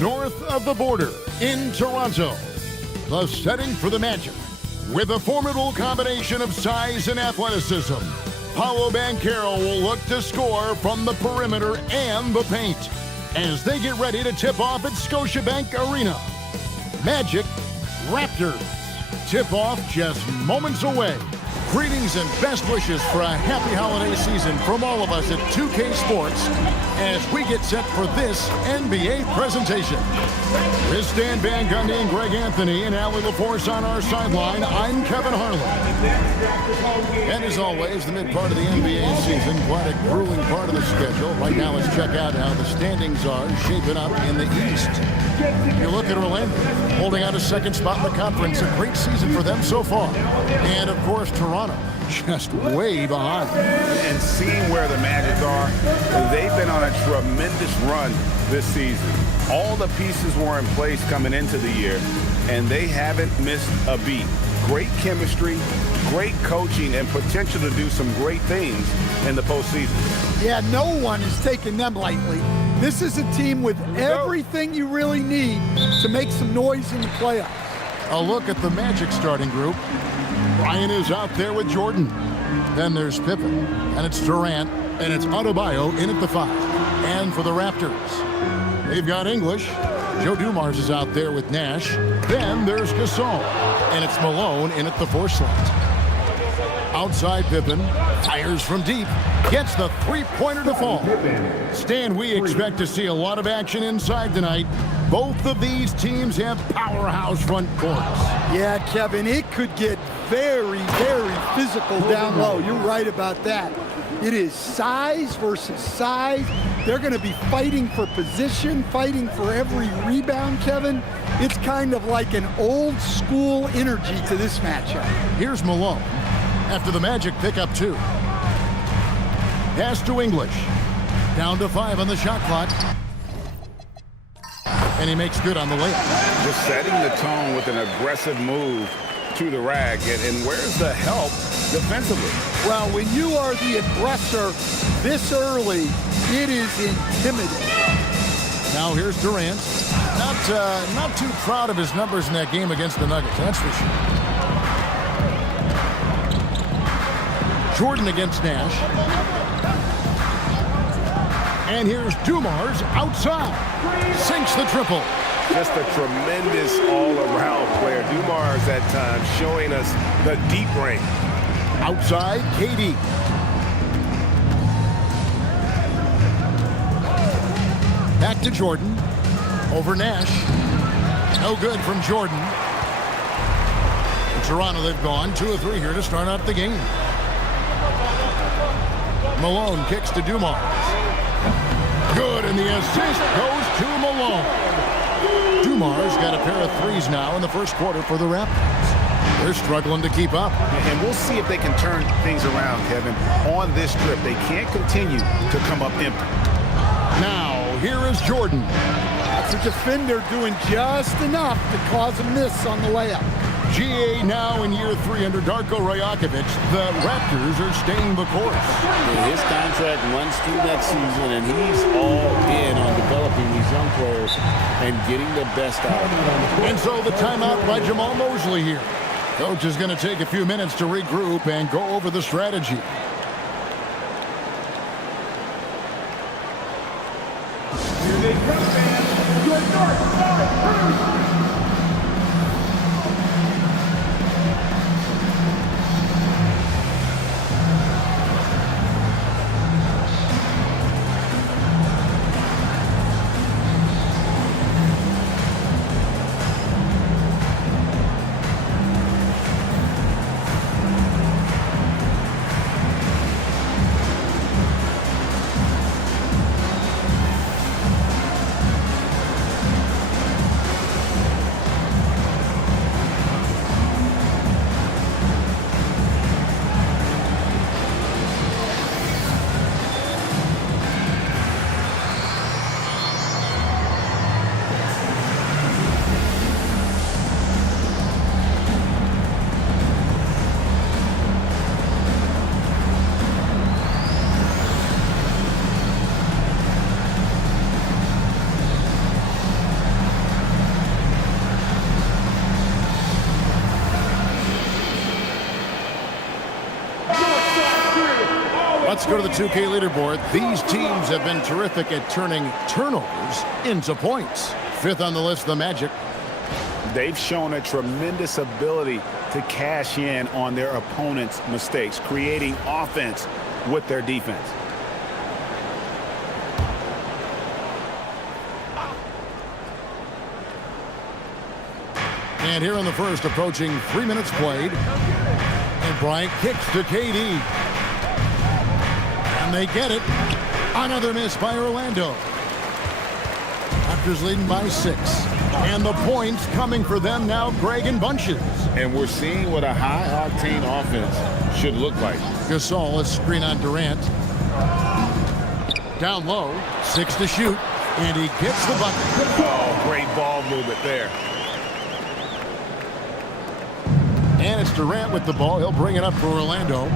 north of the border in Toronto. The setting for the Magic, with a formidable combination of size and athleticism, Paolo Banchero will look to score from the perimeter and the paint as they get ready to tip off at Scotiabank Arena. Magic Raptors. Tip-off just moments away. Greetings and best wishes for a happy holiday season from all of us at 2K Sports as we get set for this NBA presentation. With Stan Van Gundy and Greg Anthony and Allie LaForce on our sideline, I'm Kevin Harlan. And as always, the mid part of the NBA season, quite a grueling part of the schedule. Right now, let's check out how the standings are shaping up in the East. You look at Orlando, holding out a second spot in the conference. A great season for them so far. And, of course, Toronto, just way behind. And seeing where the Magic are, they've been on a tremendous run this season. All the pieces were in place coming into the year, and they haven't missed a beat. Great chemistry, great coaching, and potential to do some great things in the postseason. Yeah, no one is taking them lightly. This is a team with everything you really need to make some noise in the playoffs. A look at the Magic starting group. Ryan is out there with Jordan. Then there's Pippen, and it's Durant, and it's Adebayo in at the 5. And for the Raptors, they've got English. Joe Dumars is out there with Nash. Then there's Gasol, and it's Malone in at the 4 slot. Outside Pippen, fires from deep, gets the three-pointer to fall. Stan, we expect to see a lot of action inside tonight. Both of these teams have powerhouse front courts. Yeah, Kevin, it could get very, very physical down low. You're right about that. It is size versus size. They're going to be fighting for position, fighting for every rebound, Kevin. It's kind of like an old school energy to this matchup. Here's Malone after the Magic pick up 2. Pass to English. Down to 5 on the shot clock. And he makes good on the layup. Just setting the tone with an aggressive move to the rack. And where's the help defensively? Well, when you are the aggressor this early, it is intimidating. Now here's Durant. Not too proud of his numbers in that game against the Nuggets, that's for sure. Jordan against Nash. And here's Dumars outside. Sinks the triple. Just a tremendous all-around player. Dumars at times showing us the deep range. Outside, KD. Back to Jordan. Over Nash. No good from Jordan. In Toronto, they've gone 2 of 3 here to start out the game. Malone kicks to Dumars. Good, and the assist goes to Malone. Dumars got a pair of 3s now in the first quarter for the Raptors. They're struggling to keep up. And we'll see if they can turn things around, Kevin. On this trip, they can't continue to come up empty. Now, here is Jordan. That's a defender doing just enough to cause a miss on the layup. GA now in year 3 under Darko Rajakovic. The Raptors are staying the course. His contract runs through that season, and he's all in on developing these young players and getting the best out of them. And so the timeout by Jamal Mosley here. Coach is going to take a few minutes to regroup and go over the strategy. Here they come, man. Your North Star Crew. Let's go to the 2K leaderboard. These teams have been terrific at turning turnovers into points. Fifth on the list, the Magic. They've shown a tremendous ability to cash in on their opponent's mistakes, creating offense with their defense. And here in the first, approaching 3 minutes played. And Bryant kicks to KD. And they get it. Another miss by Orlando. Raptors leading by 6. And the points coming for them now, Greg, in bunches. And we're seeing what a high-octane offense should look like. Gasol, a screen on Durant. Down low, 6 to shoot. And he gets the bucket. Oh, great ball movement there. And it's Durant with the ball. He'll bring it up for Orlando.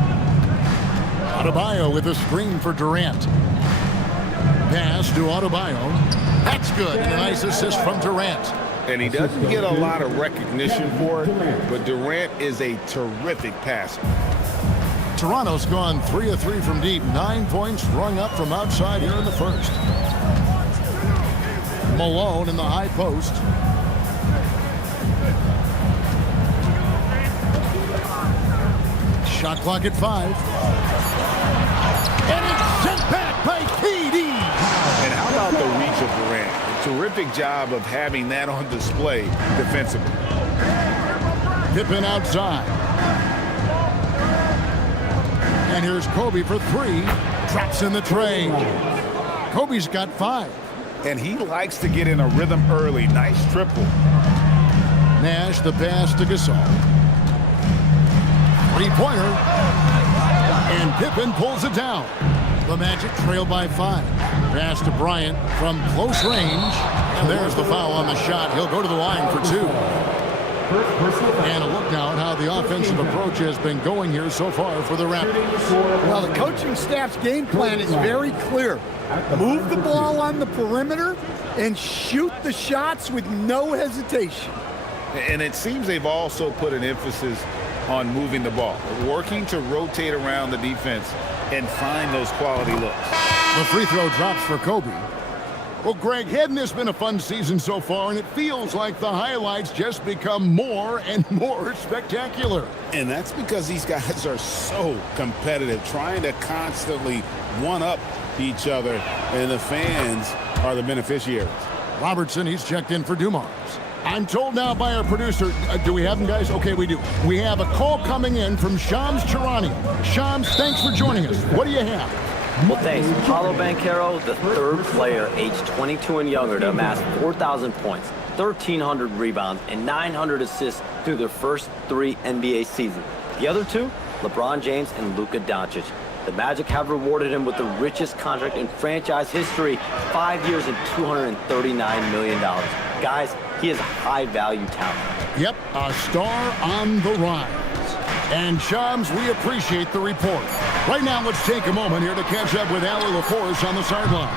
Adebayo with a screen for Durant. Pass to Adebayo. That's good. And a nice assist from Durant. And he doesn't get a lot of recognition for it, but Durant is a terrific passer. Toronto's gone 3 of 3 from deep. 9 points rung up from outside here in the first. Malone in the high post. Shot clock at 5. And it's sent back by KD. And how about the reach of Durant? A terrific job of having that on display defensively. Pippen outside. And here's Kobe for 3. Drops in the tray. Kobe's got 5. And he likes to get in a rhythm early. Nice triple. Nash the pass to Gasol. Three-pointer. And Pippen pulls it down. The Magic trail by 5. Pass to Bryant from close range. And there's the foul on the shot. He'll go to the line for 2. And a look now at how the offensive approach has been going here so far for the Raptors. Well, the coaching staff's game plan is very clear. Move the ball on the perimeter and shoot the shots with no hesitation. And it seems they've also put an emphasis on moving the ball, working to rotate around the defense and find those quality looks. The free throw drops for Kobe. Well, Greg, hadn't this been a fun season so far? And it feels like the highlights just become more and more spectacular. And that's because these guys are so competitive, trying to constantly one-up each other, and the fans are the beneficiaries. Robertson, he's checked in for Dumars. I'm told now by our producer, do we have them, guys? Okay, we do. We have a call coming in from Shams Charania. Shams, thanks for joining us. What do you have? Well, thanks. Paolo Banchero, the third player aged 22 and younger to amass 4,000 points, 1,300 rebounds, and 900 assists through their first 3 NBA seasons. The other 2, LeBron James and Luka Doncic. The Magic have rewarded him with the richest contract in franchise history, 5 years and $239 million. Guys, he is a high-value talent. Yep, a star on the rise. And Shams, we appreciate the report. Right now, let's take a moment here to catch up with Ali LaForce on the sidelines.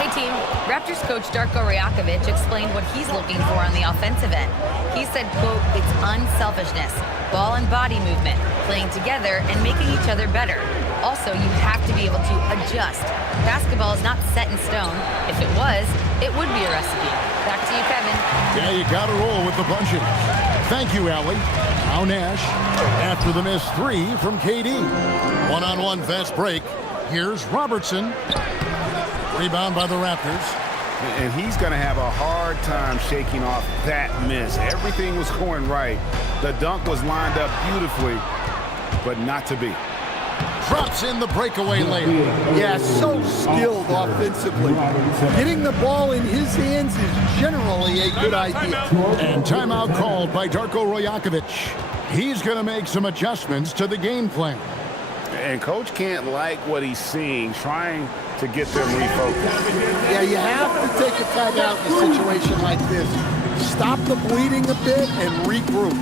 Hey team, Raptors coach Darko Rajakovic explained what he's looking for on the offensive end. He said, quote, it's unselfishness, ball and body movement, playing together and making each other better. Also, you have to be able to adjust. Basketball is not set in stone. If it was, it would be a recipe. Back to you, Kevin. Yeah, you got to roll with the punches. Thank you, Allie. Now Nash, after the missed 3 from KD. One-on-one fast break. Here's Robertson. Rebound by the Raptors. And he's going to have a hard time shaking off that miss. Everything was going right. The dunk was lined up beautifully, but not to be. Drops in the breakaway lane. Yeah, so skilled offensively. Getting the ball in his hands is generally a good idea. And timeout called by Darko Rajakovic. He's going to make some adjustments to the game plan. And coach can't like what he's seeing, trying to get them refocused. Yeah, you have to take a timeout in a situation like this. Stop the bleeding a bit and regroup.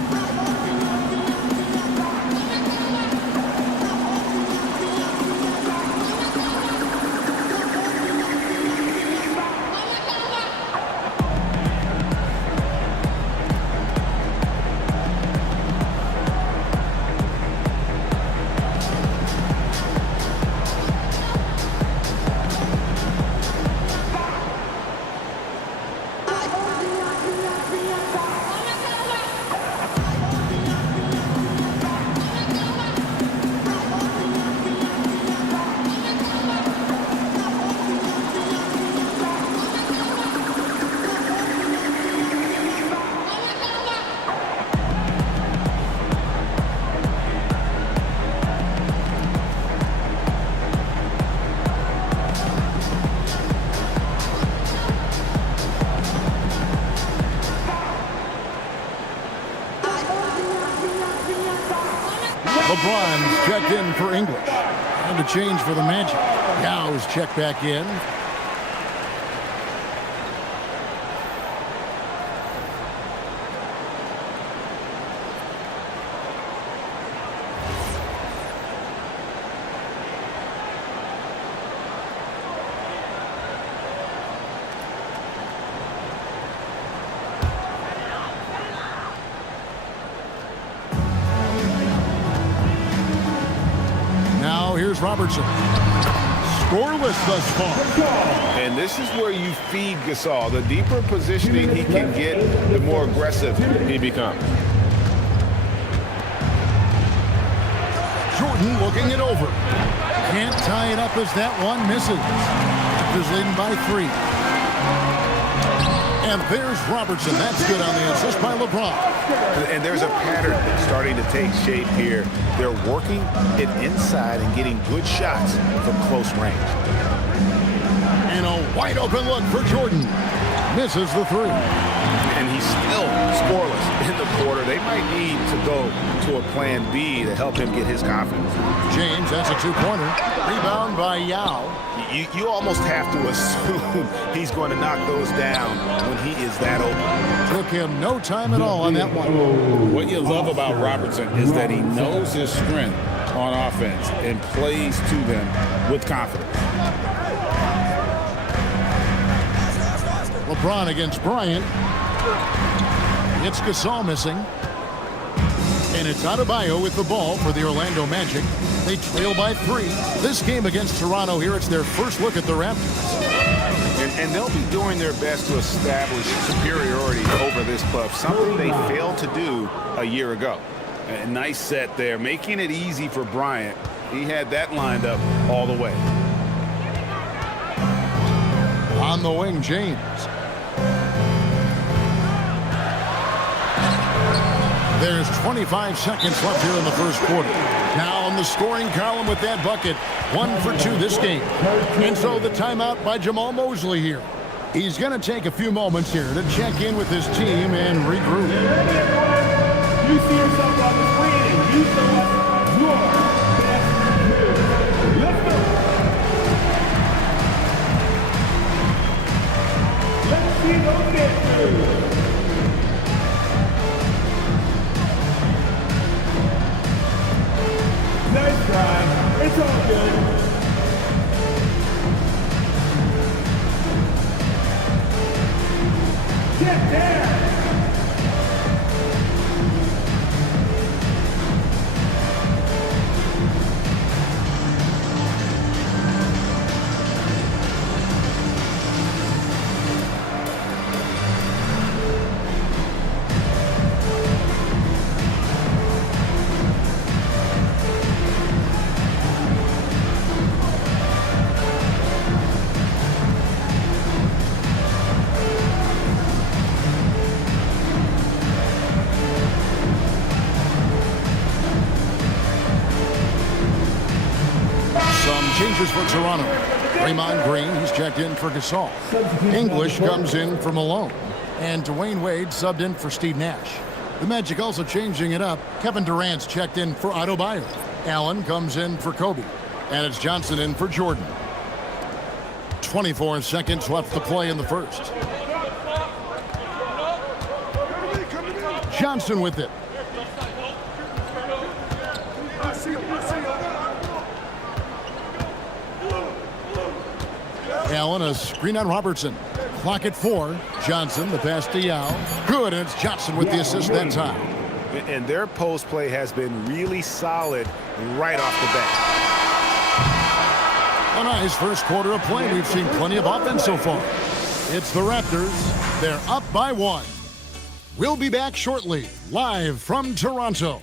LeBron's checked in for English. And a change for the Magic. Yow's checked back in. Here's Robertson. Scoreless thus far. And this is where you feed Gasol. The deeper positioning he can get, the more aggressive he becomes. Jordan looking it over. Can't tie it up as that one misses. Raptors leading by 3. And there's Robertson. That's good on the assist by LeBron. And there's a pattern starting to take shape here. They're working it inside and getting good shots from close range. And a wide open look for Jordan. Misses the 3. And he's still scoreless in the quarter. They might need to go to a plan B to help him get his confidence. James, that's a 2-pointer. Rebound by Yao. You almost have to assume he's going to knock those down when he is that open. Took him no time at all on that one. What you love about Robertson is that he knows his strength on offense and plays to them with confidence. LeBron against Bryant. It's Gasol missing. And it's Adebayo with the ball for the Orlando Magic. They trail by 3. This game against Toronto here, it's their first look at the Raptors. And they'll be doing their best to establish superiority over this club, something they failed to do a year ago. A nice set there, making it easy for Bryant. He had that lined up all the way. On the wing, James. There's 25 seconds left here in the first quarter. Now on the scoring column with that bucket. 1 for 2 this game. And so the timeout by Jamal Mosley here. He's going to take a few moments here to check in with his team and regroup. You see yourself on the screen and you select your best move. Let's go. Let's see those dance moves. Nice try. It's all good. Get down. Changes for Toronto. Draymond Green, he's checked in for Gasol. English comes in for Malone. And Dwayne Wade subbed in for Steve Nash. The Magic also changing it up. Kevin Durant's checked in for Adebayo. Allen comes in for Kobe. And it's Johnson in for Jordan. 24 seconds left to play in the first. Johnson with it. Allen, a screen on Robertson. Clock at 4. Johnson, the pass to Yao. Good, and it's Johnson with the assist that time. And their post play has been really solid right off the bat. A nice first quarter of play. We've seen plenty of offense so far. It's the Raptors. They're up by 1. We'll be back shortly, live from Toronto.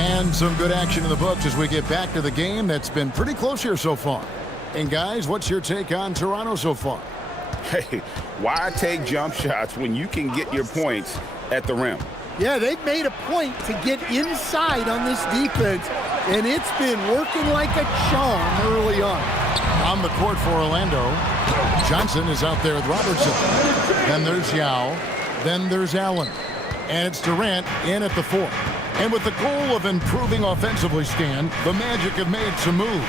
And some good action in the books as we get back to the game that's been pretty close here so far. And guys, what's your take on Toronto so far? Hey, why take jump shots when you can get your points at the rim? Yeah, they've made a point to get inside on this defense, and it's been working like a charm early on. On the court for Orlando, Johnson is out there with Robertson. Then there's Yao. Then there's Allen. And it's Durant in at the 4. And with the goal of improving offensively, Stan, the Magic have made some moves.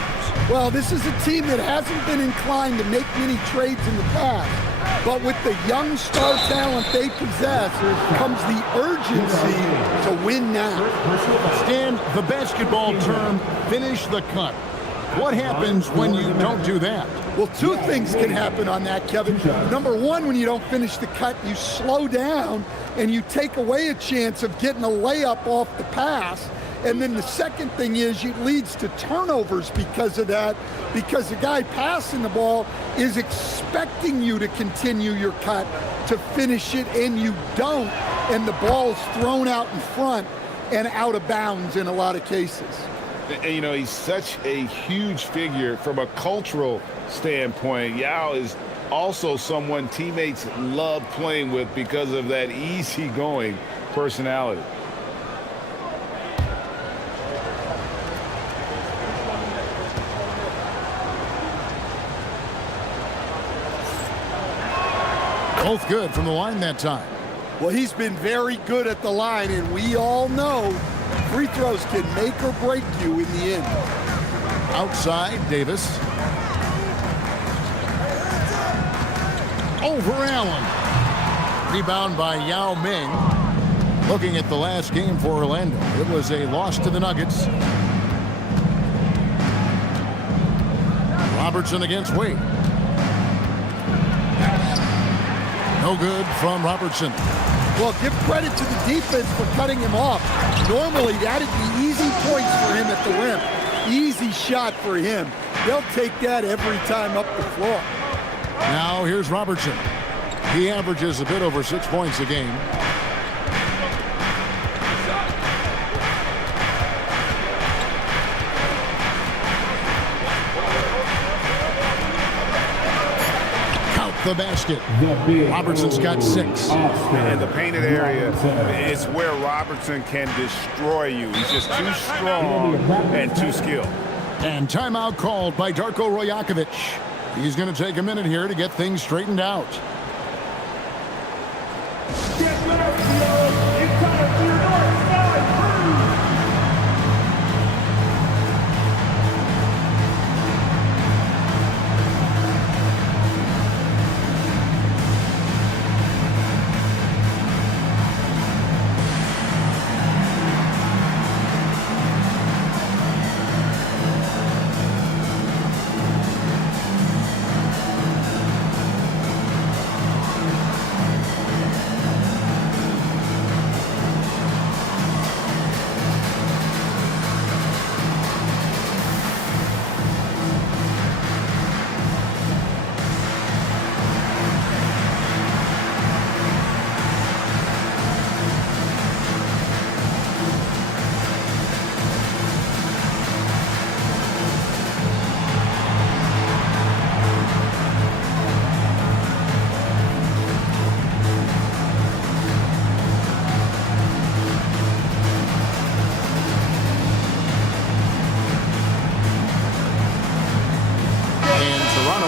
Well, this is a team that hasn't been inclined to make many trades in the past. But with the young star talent they possess comes the urgency to win now. Stan, the basketball term, finish the cut. What happens when you don't do that? Well, two things can happen on that, Kevin. Number one, when you don't finish the cut, you slow down and you take away a chance of getting a layup off the pass. And then the second thing is it leads to turnovers because of that, because the guy passing the ball is expecting you to continue your cut, to finish it, and you don't, and the ball is thrown out in front and out of bounds in a lot of cases. And, you know, he's such a huge figure from a cultural standpoint. Yao is also someone teammates love playing with because of that easygoing personality. Both good from the line that time. Well, he's been very good at the line, and we all know free throws can make or break you in the end. Outside, Davis. Over Allen. Rebound by Yao Ming. Looking at the last game for Orlando, it was a loss to the Nuggets. Robertson against Wade. No good from Robertson. Well, give credit to the defense for cutting him off. Normally, that'd be easy points for him at the rim. Easy shot for him. They'll take that every time up the floor. Now here's Robertson. He averages a bit over 6 points a game. The basket. Robertson's got 6. And the painted area is where Robertson can destroy you. He's just too strong and too skilled. And timeout called by Darko Rajakovic. He's going to take a minute here to get things straightened out. Get ready, yo. It's time for your North Side Crew.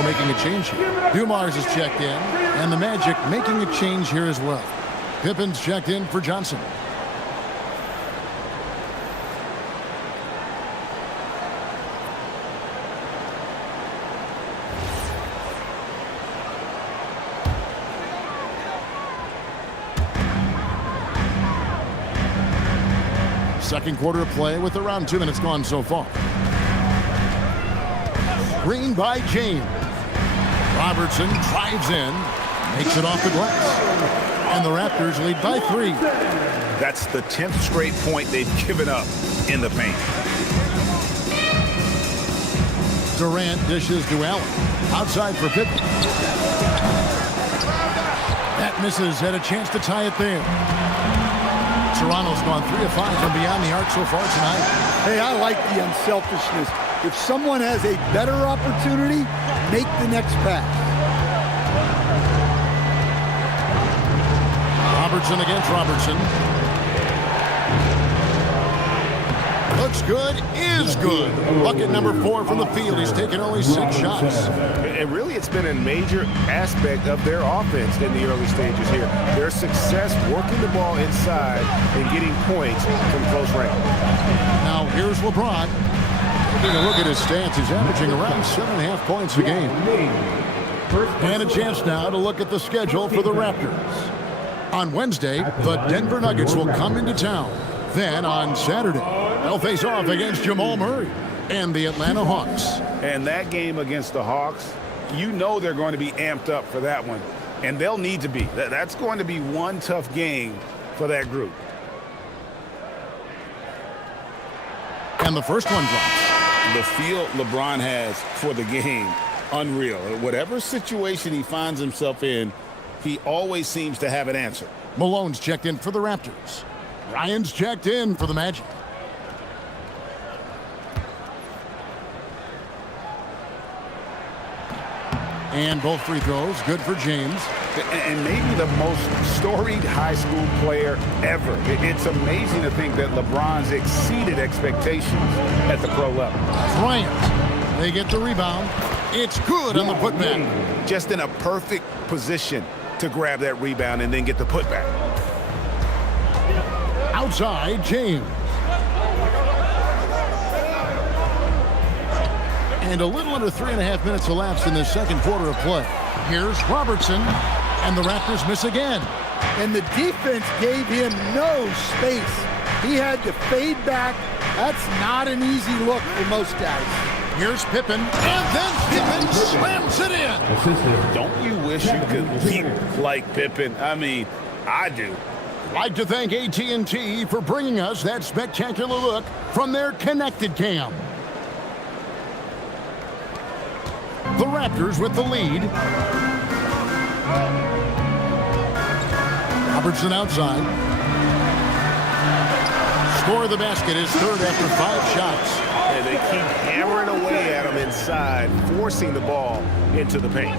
Making a change here. Dumars is checked in, and the Magic making a change here as well. Pippen's checked in for Johnson. Second quarter of play with around 2 minutes gone so far. Screen by James. Robertson drives in, makes it off the glass. And the Raptors lead by 3. That's the 10th straight point they've given up in the paint. Durant dishes to Allen. Outside for Pippen. That misses. Had a chance to tie it there. Toronto's gone 3 of 5 from beyond the arc so far tonight. Hey, I like the unselfishness. If someone has a better opportunity, make the next pass. Robertson against Robertson. looks good is good. Bucket number 4 from the field. He's taken only 6 shots. And really, it's been a major aspect of their offense in the early stages here. Their success working the ball inside and getting points from close range. Now here's LeBron. Taking a look at his stats, he's averaging around 7.5 points a game. And a chance now to look at the schedule for the Raptors. On Wednesday, the Denver Nuggets will come into town. Then on Saturday, they'll face off against Jamal Murray and the Atlanta Hawks. And that game against the Hawks, you know they're going to be amped up for that one. And they'll need to be. That's going to be one tough game for that group. And the first one drops. The feel LeBron has for the game, unreal. Whatever situation he finds himself in, he always seems to have an answer. Malone's checked in for the Raptors. Ryan's checked in for the Magic. And both free throws, good for James. And maybe the most storied high school player ever. It's amazing to think that LeBron's exceeded expectations at the pro level. Bryant, they get the rebound. It's good on the putback. Just in a perfect position to grab that rebound and then get the putback. Outside, James. And a little under 3.5 minutes elapsed in the second quarter of play. Here's Robertson, and the Raptors miss again. And the defense gave him no space. He had to fade back. That's not an easy look for most guys. Here's Pippen, and then Pippen slams it in. Don't you wish you could leap like Pippen? I mean, I do. Like to thank AT&T for bringing us that spectacular look from their connected cam. The Raptors with the lead. Robertson outside. Score the basket is third after 5 shots. And they keep hammering away at him inside, forcing the ball into the paint.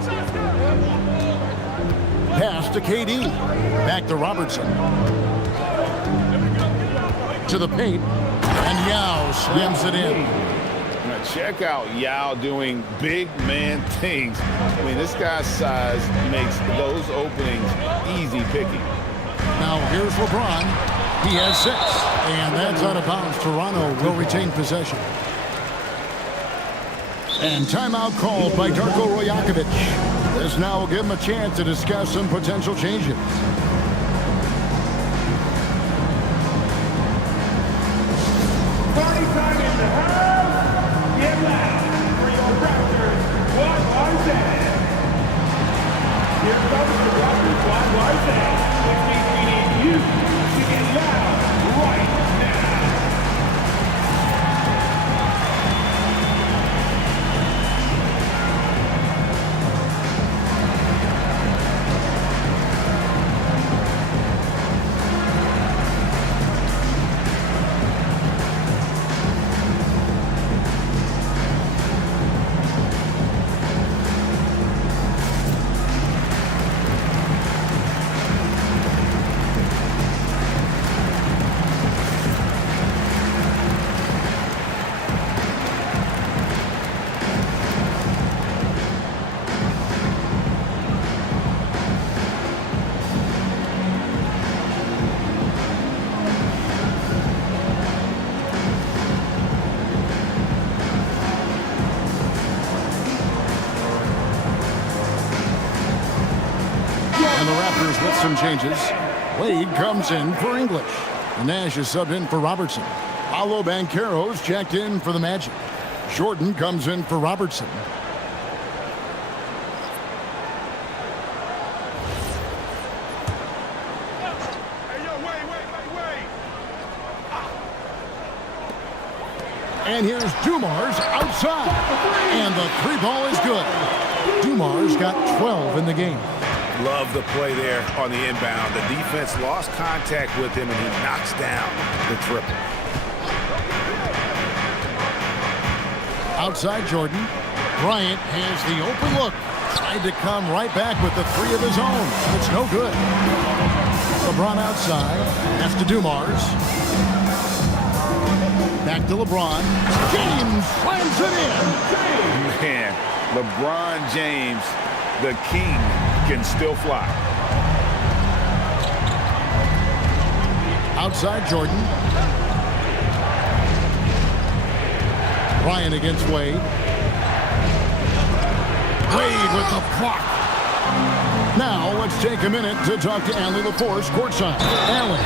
Pass to KD. Back to Robertson. To the paint. And Yao slams it in. Now check out Yao doing big man things. I mean, this guy's size makes those openings easy picking. Now here's LeBron. He has 6. And that's out of bounds. Toronto will retain possession. And timeout called by Darko Rajakovic. This now will give him a chance to discuss some potential changes. Party time in the house. Get loud for your Raptors. What was that? Here comes the Raptors. What was that? Which means we need you to get loud right now. And the Raptors with some changes. Wade comes in for English. Nash is subbed in for Robertson. Paolo Banchero's checked in for the Magic. Jordan comes in for Robertson. And here's Dumars outside. And the 3 ball is good. Dumars got 12 in the game. Love the play there on the inbound. The defense lost contact with him, and he knocks down the triple. Outside Jordan. Bryant has the open look. Tried to come right back with the 3 of his own. It's no good. LeBron outside. That's to Dumars. Back to LeBron. James slams it in. Man, LeBron James, the king, can still fly. Outside Jordan. Bryant against Wade. Wade with the block. Now let's take a minute to talk to Allie LaForce courtside. Allie.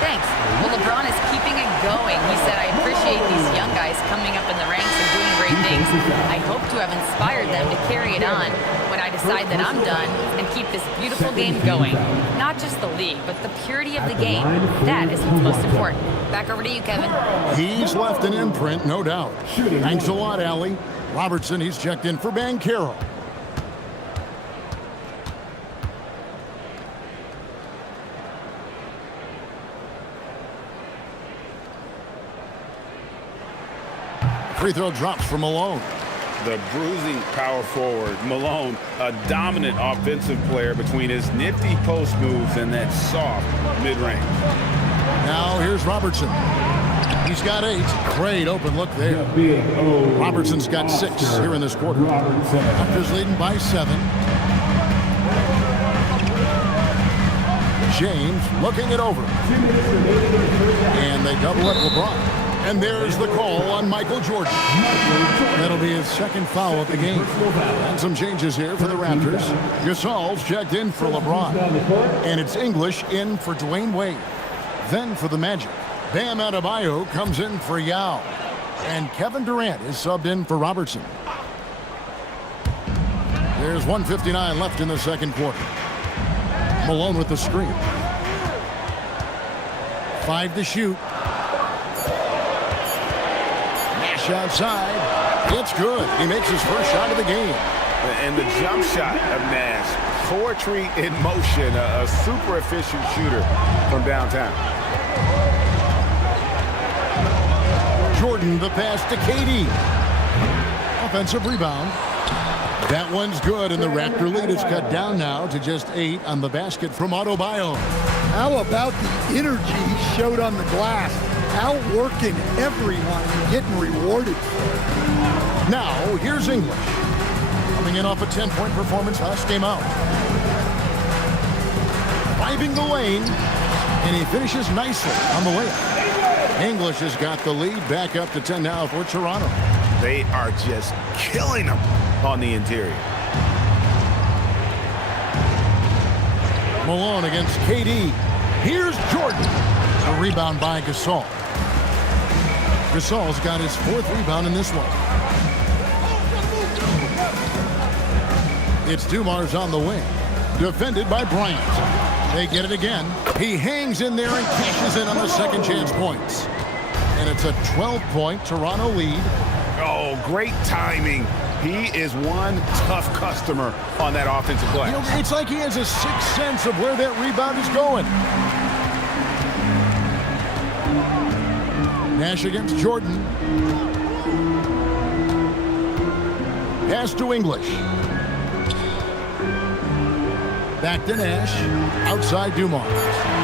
Thanks. Well, LeBron is keeping it going. He said, I appreciate these young guys coming up in the ranks and doing great things. I hope to have inspired them to carry it on when I decide that I'm done and keep this beautiful game going. Not just the league, but the purity of the game. That is what's most important. Back over to you, Kevin. He's left an imprint, no doubt. Thanks a lot, Allie. Robertson, he's checked in for Banchero. Free throw drops for Malone. The bruising power forward, Malone, a dominant offensive player between his nifty post moves and that soft mid-range. Now here's Robertson. He's got 8. Great open look there. Robertson's got 6 here in this quarter. Raptors leading by 7. James looking it over. And they double up LeBron. And there's the call on Michael Jordan. That'll be his second foul of the game. And some changes here for the Raptors. Gasol's checked in for LeBron. And it's English in for Dwayne Wade. Then for the Magic, Bam Adebayo comes in for Yao. And Kevin Durant is subbed in for Robertson. There's 1:59 left in the second quarter. Malone with the screen. 5 to shoot. Outside. It's good. He makes his first shot of the game. And the jump shot of Nash. Poetry in motion. A super efficient shooter from downtown. Jordan, the pass to KD. Offensive rebound. That one's good, and the Raptor lead is cut down now to just 8 on the basket from Adebayo. How about the energy he showed on the glass? Outworking everyone and getting rewarded. Now, here's English. Coming in off a 10-point performance last game out. Driving the lane, and he finishes nicely on the layup. English has got the lead back up to 10 now for Toronto. They are just killing them on the interior. Malone against KD. Here's Jordan. A rebound by Gasol. Gasol's got his 4th rebound in this one. It's Dumars on the wing. Defended by Bryant. They get it again. He hangs in there and cashes in on the second chance points. And it's a 12-point Toronto lead. Oh, great timing. He is one tough customer on that offensive glass. You know, it's like he has a sixth sense of where that rebound is going. Nash against Jordan. Pass to English. Back to Nash. Outside Dumars.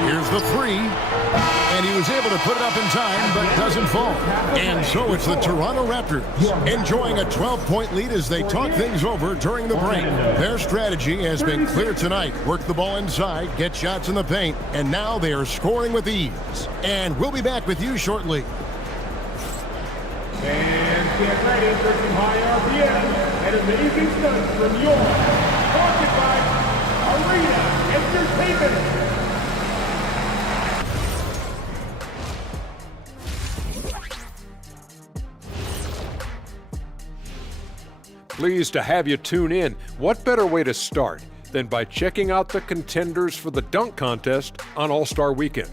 Here's the 3. And he was able to put it up in time, but doesn't fall. And so it's the Toronto Raptors enjoying a 12-point lead as they talk things over during the break. Their strategy has been clear tonight. Work the ball inside, get shots in the paint, and now they are scoring with ease. And we'll be back with you shortly. And get ready for some high RPM and amazing stunts from your sponsored by Arena Entertainment. Pleased to have you tune in. What better way to start than by checking out the contenders for the dunk contest on All-Star Weekend?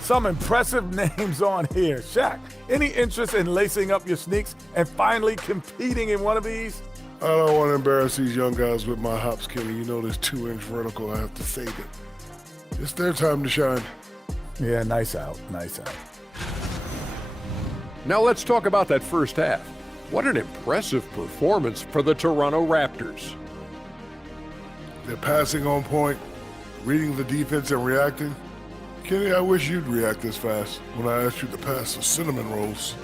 Some impressive names on here. Shaq, any interest in lacing up your sneaks and finally competing in one of these? I don't want to embarrass these young guys with my hop skinny. You know this 2-inch vertical, I have to save it. It's their time to shine. Yeah, nice out, nice out. Now let's talk about that first half. What an impressive performance for the Toronto Raptors. They're passing on point, reading the defense and reacting. Kenny, I wish you'd react this fast when I asked you to pass the cinnamon rolls.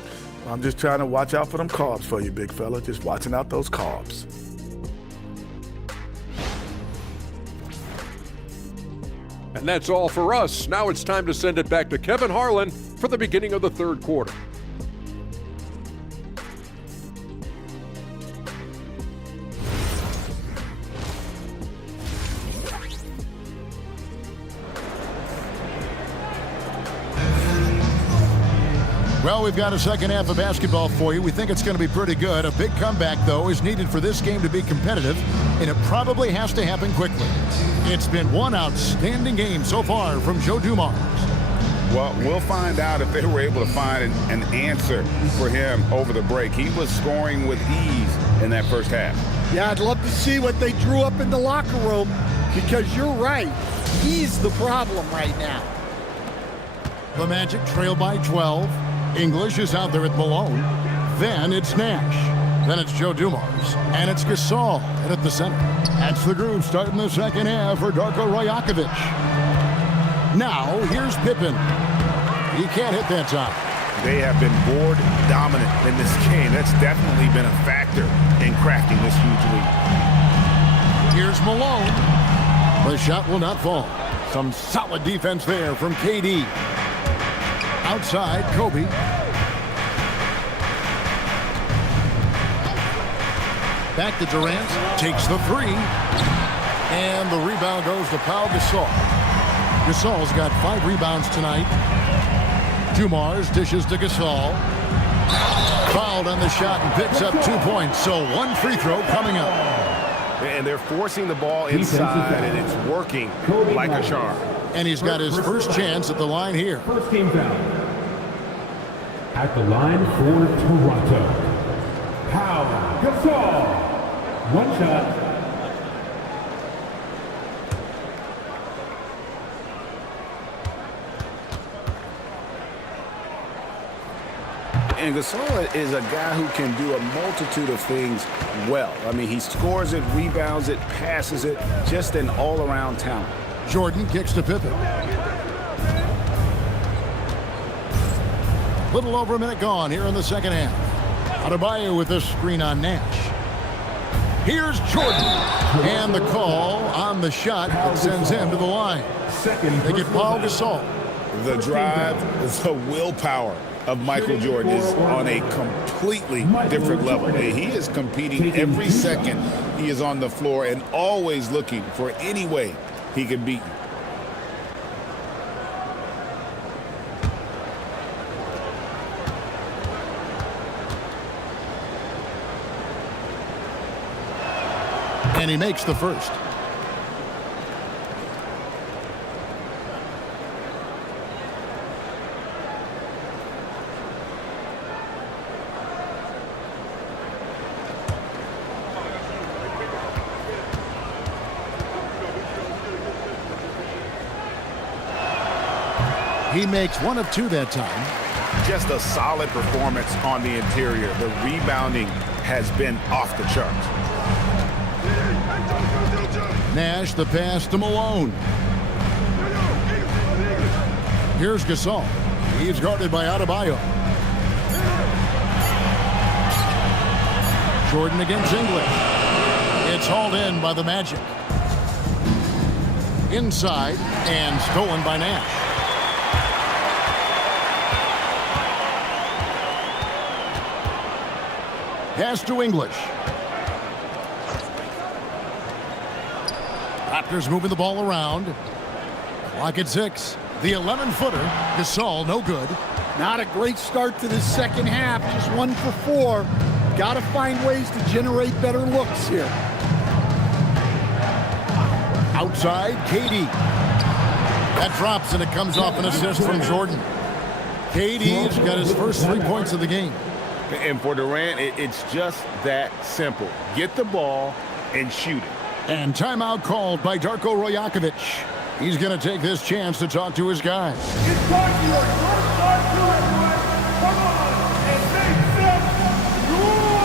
I'm just trying to watch out for them carbs for you, big fella. Just watching out those carbs. And that's all for us. Now it's time to send it back to Kevin Harlan for the beginning of the third quarter. Well, we've got a second half of basketball for you. We think it's going to be pretty good. A big comeback, though, is needed for this game to be competitive, and it probably has to happen quickly. It's been one outstanding game so far from Joe Dumars. Well, we'll find out if they were able to find an answer for him over the break. He was scoring with ease in that first half. Yeah, I'd love to see what they drew up in the locker room, because you're right. He's the problem right now. The Magic trail by 12. English is out there at Malone. Then it's Nash. Then it's Joe Dumars. And it's Gasol at the center. That's the group starting the second half for Darko Rajakovic. Now, here's Pippen. He can't hit that time. They have been board dominant in this game. That's definitely been a factor in crafting this huge lead. Here's Malone. The shot will not fall. Some solid defense there from KD. Outside, Kobe. Back to Durant. Takes the three. And the rebound goes to Pau Gasol. Gasol's got 5 rebounds tonight. Dumars dishes to Gasol. Fouled on the shot and picks up 2 points. So 1 free throw coming up. And they're forcing the ball inside, and it's working like a charm. And he's got his first chance at the line here. First team foul. At the line for Toronto, Pau Gasol. One shot. And Gasol is a guy who can do a multitude of things well. I mean, he scores it, rebounds it, passes it, just an all-around talent. Jordan kicks to Pippen. Little over a minute gone here in the second half. Adebayo with this screen on Nash. Here's Jordan. And the call on the shot that sends him to the line. They get Pau Gasol. The drive, the willpower of Michael Jordan is on a completely different level. He is competing every second he is on the floor and always looking for any way he can beat you. And he makes the first. He makes 1 of 2 that time. Just a solid performance on the interior. The rebounding has been off the charts. Nash the pass to Malone. Here's Gasol. He's guarded by Adebayo. Jordan against English. It's hauled in by the Magic. Inside and stolen by Nash. Pass to English. Raptors moving the ball around. Clock at 6. The 11-footer. Gasol, no good. Not a great start to the second half. Just 1 for 4. Got to find ways to generate better looks here. Outside, KD. That drops and it comes off an assist from Jordan. KD's got his first 3 points of the game. And for Durant, it's just that simple. Get the ball and shoot it. And timeout called by Darko Rajakovic. He's going to take this chance to talk to his guys. It's time for your first time to everyone. Come on and make some noise.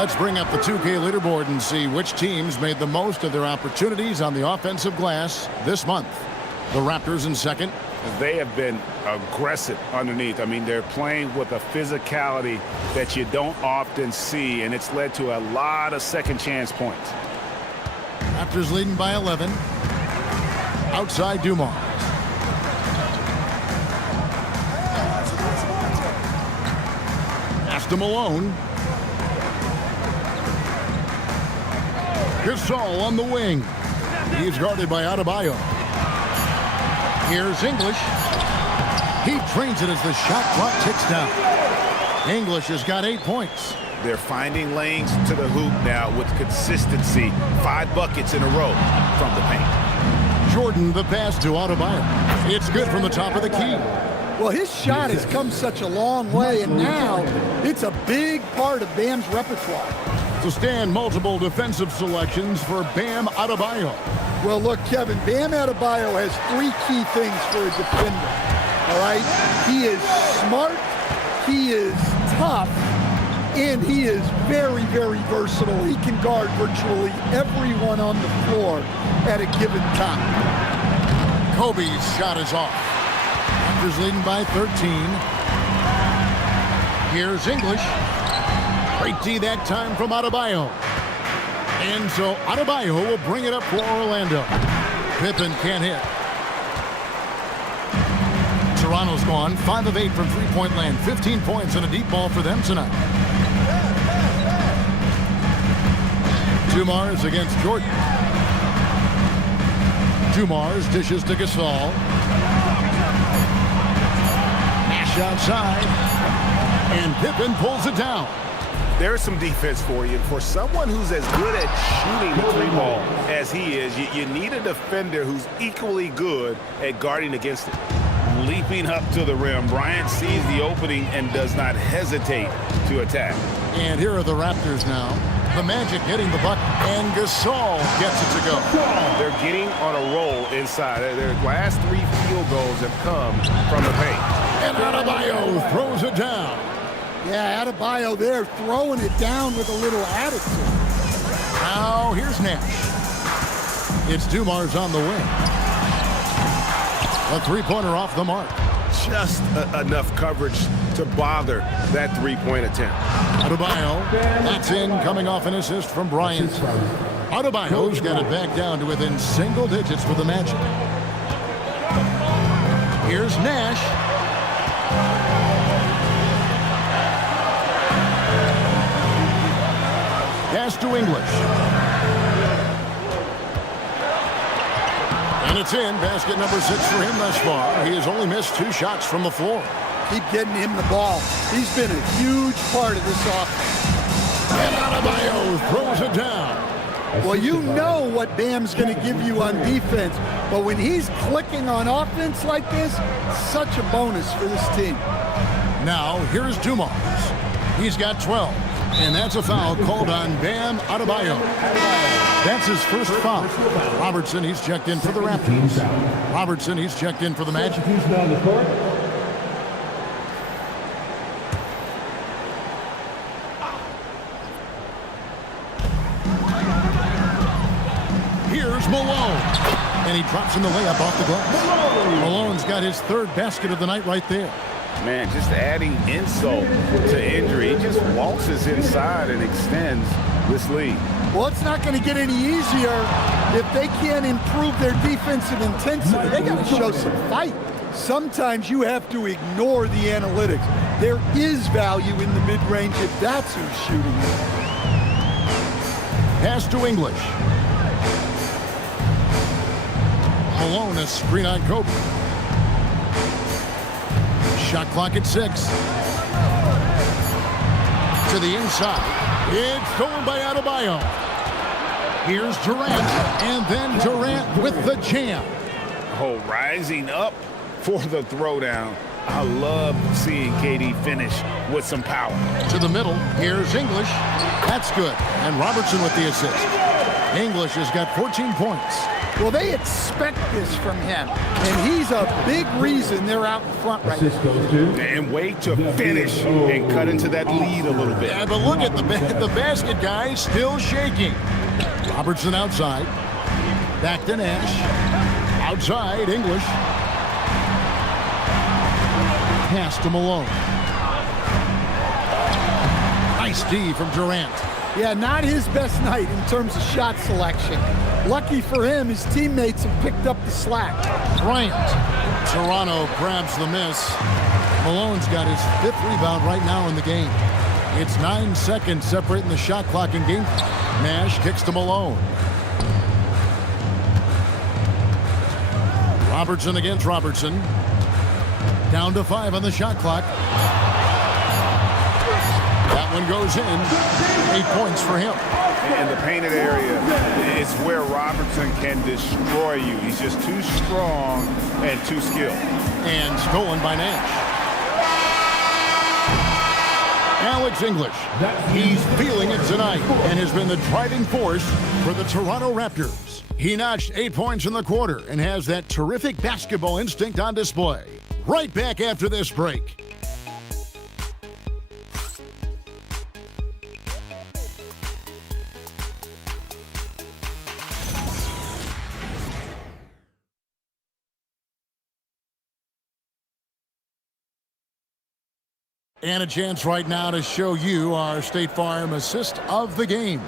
Let's bring up the 2K leaderboard and see which teams made the most of their opportunities on the offensive glass this month. The Raptors in second. They have been aggressive underneath. I mean, they're playing with a physicality that you don't often see, and it's led to a lot of second chance points. Raptors leading by 11. Outside Dumars. Pass to Malone. Gasol on the wing. He's guarded by Adebayo. Here's English. He trains it as the shot clock ticks down. English has got 8 points. They're finding lanes to the hoop now with consistency. 5 buckets in a row from the paint. Jordan, the pass to Adebayo. It's good from the top of the key. Well, his shot has come such a long way, and now it's a big part of Bam's repertoire. To stand multiple defensive selections for Bam Adebayo. Well, look, Kevin, Bam Adebayo has 3 key things for a defender, all right? He is smart, he is tough, and he is very, very versatile. He can guard virtually everyone on the floor at a given time. Kobe's shot is off. Raptors leading by 13. Here's English. Great D that time from Adebayo. And so Adebayo will bring it up for Orlando. Pippen can't hit. Toronto's gone 5 of 8 from three-point land. 15 points and a deep ball for them tonight. Dumars against Jordan. Dumars dishes to Gasol. Nash outside. And Pippen pulls it down. There's some defense for you. For someone who's as good at shooting the 3-ball as he is, you need a defender who's equally good at guarding against it. Leaping up to the rim, Bryant sees the opening and does not hesitate to attack. And here are the Raptors now. The Magic hitting the bucket, and Gasol gets it to go. They're getting on a roll inside. Their last 3 field goals have come from the paint. And Adebayo throws it down. Yeah, Adebayo there throwing it down with a little attitude. Now here's Nash. It's Dumars on the wing. A 3-pointer off the mark. Just enough coverage to bother that 3-point attempt. Adebayo, that's in, coming off an assist from Bryant. Adebayo's got it back down to within single digits with the Magic. Here's Nash. Pass to English. And it's in. Basket number 6 for him thus far. He has only missed 2 shots from the floor. Keep getting him the ball. He's been a huge part of this offense. And Adebayo throws it down. Well, you know what Bam's going to give you on defense, but when he's clicking on offense like this, such a bonus for this team. Now, here's Dumars. He's got 12, and that's a foul called on Bam Adebayo. That's his first foul. Robertson, he's checked in for the Raptors. Robertson, he's checked in for the Magic. Here's Malone. And he drops in the layup off the glass. Malone's got his 3rd basket of the night right there. Man, just adding insult to injury. He just waltzes inside and extends this lead. Well, it's not going to get any easier if they can't improve their defensive intensity. They got to show some fight. Sometimes you have to ignore the analytics. There is value in the mid-range if that's who's shooting it. Pass to English. Malone, a screen on Kobe. Shot clock at 6. To the inside. It's stolen by Adebayo. Here's Durant. And then Durant with the jam. Oh, rising up for the throwdown. I love seeing KD finish with some power. To the middle. Here's English. That's good. And Robertson with the assist. English has got 14 points. Well, they expect this from him, and he's a big reason they're out in front right now. And wait to finish and cut into that lead a little bit. Yeah, but look at the basket, guys, still shaking. Robertson outside. Back to Nash. Outside, English. Pass to Malone. Nice D from Durant. Yeah, not his best night in terms of shot selection. Lucky for him, his teammates have picked up the slack. Bryant. Toronto grabs the miss. Malone's got his 5th rebound right now in the game. It's 9 seconds separating the shot clock and game. Nash kicks to Malone. Robertson against Robertson. Down to 5 on the shot clock. That one goes in. 8 points for him. In the painted area, it's where Robertson can destroy you. He's just too strong and too skilled. And stolen by Nash. Alex English. He's feeling it tonight and has been the driving force for the Toronto Raptors. He notched 8 points in the quarter and has that terrific basketball instinct on display. Right back after this break. And a chance right now to show you our State Farm assist of the game.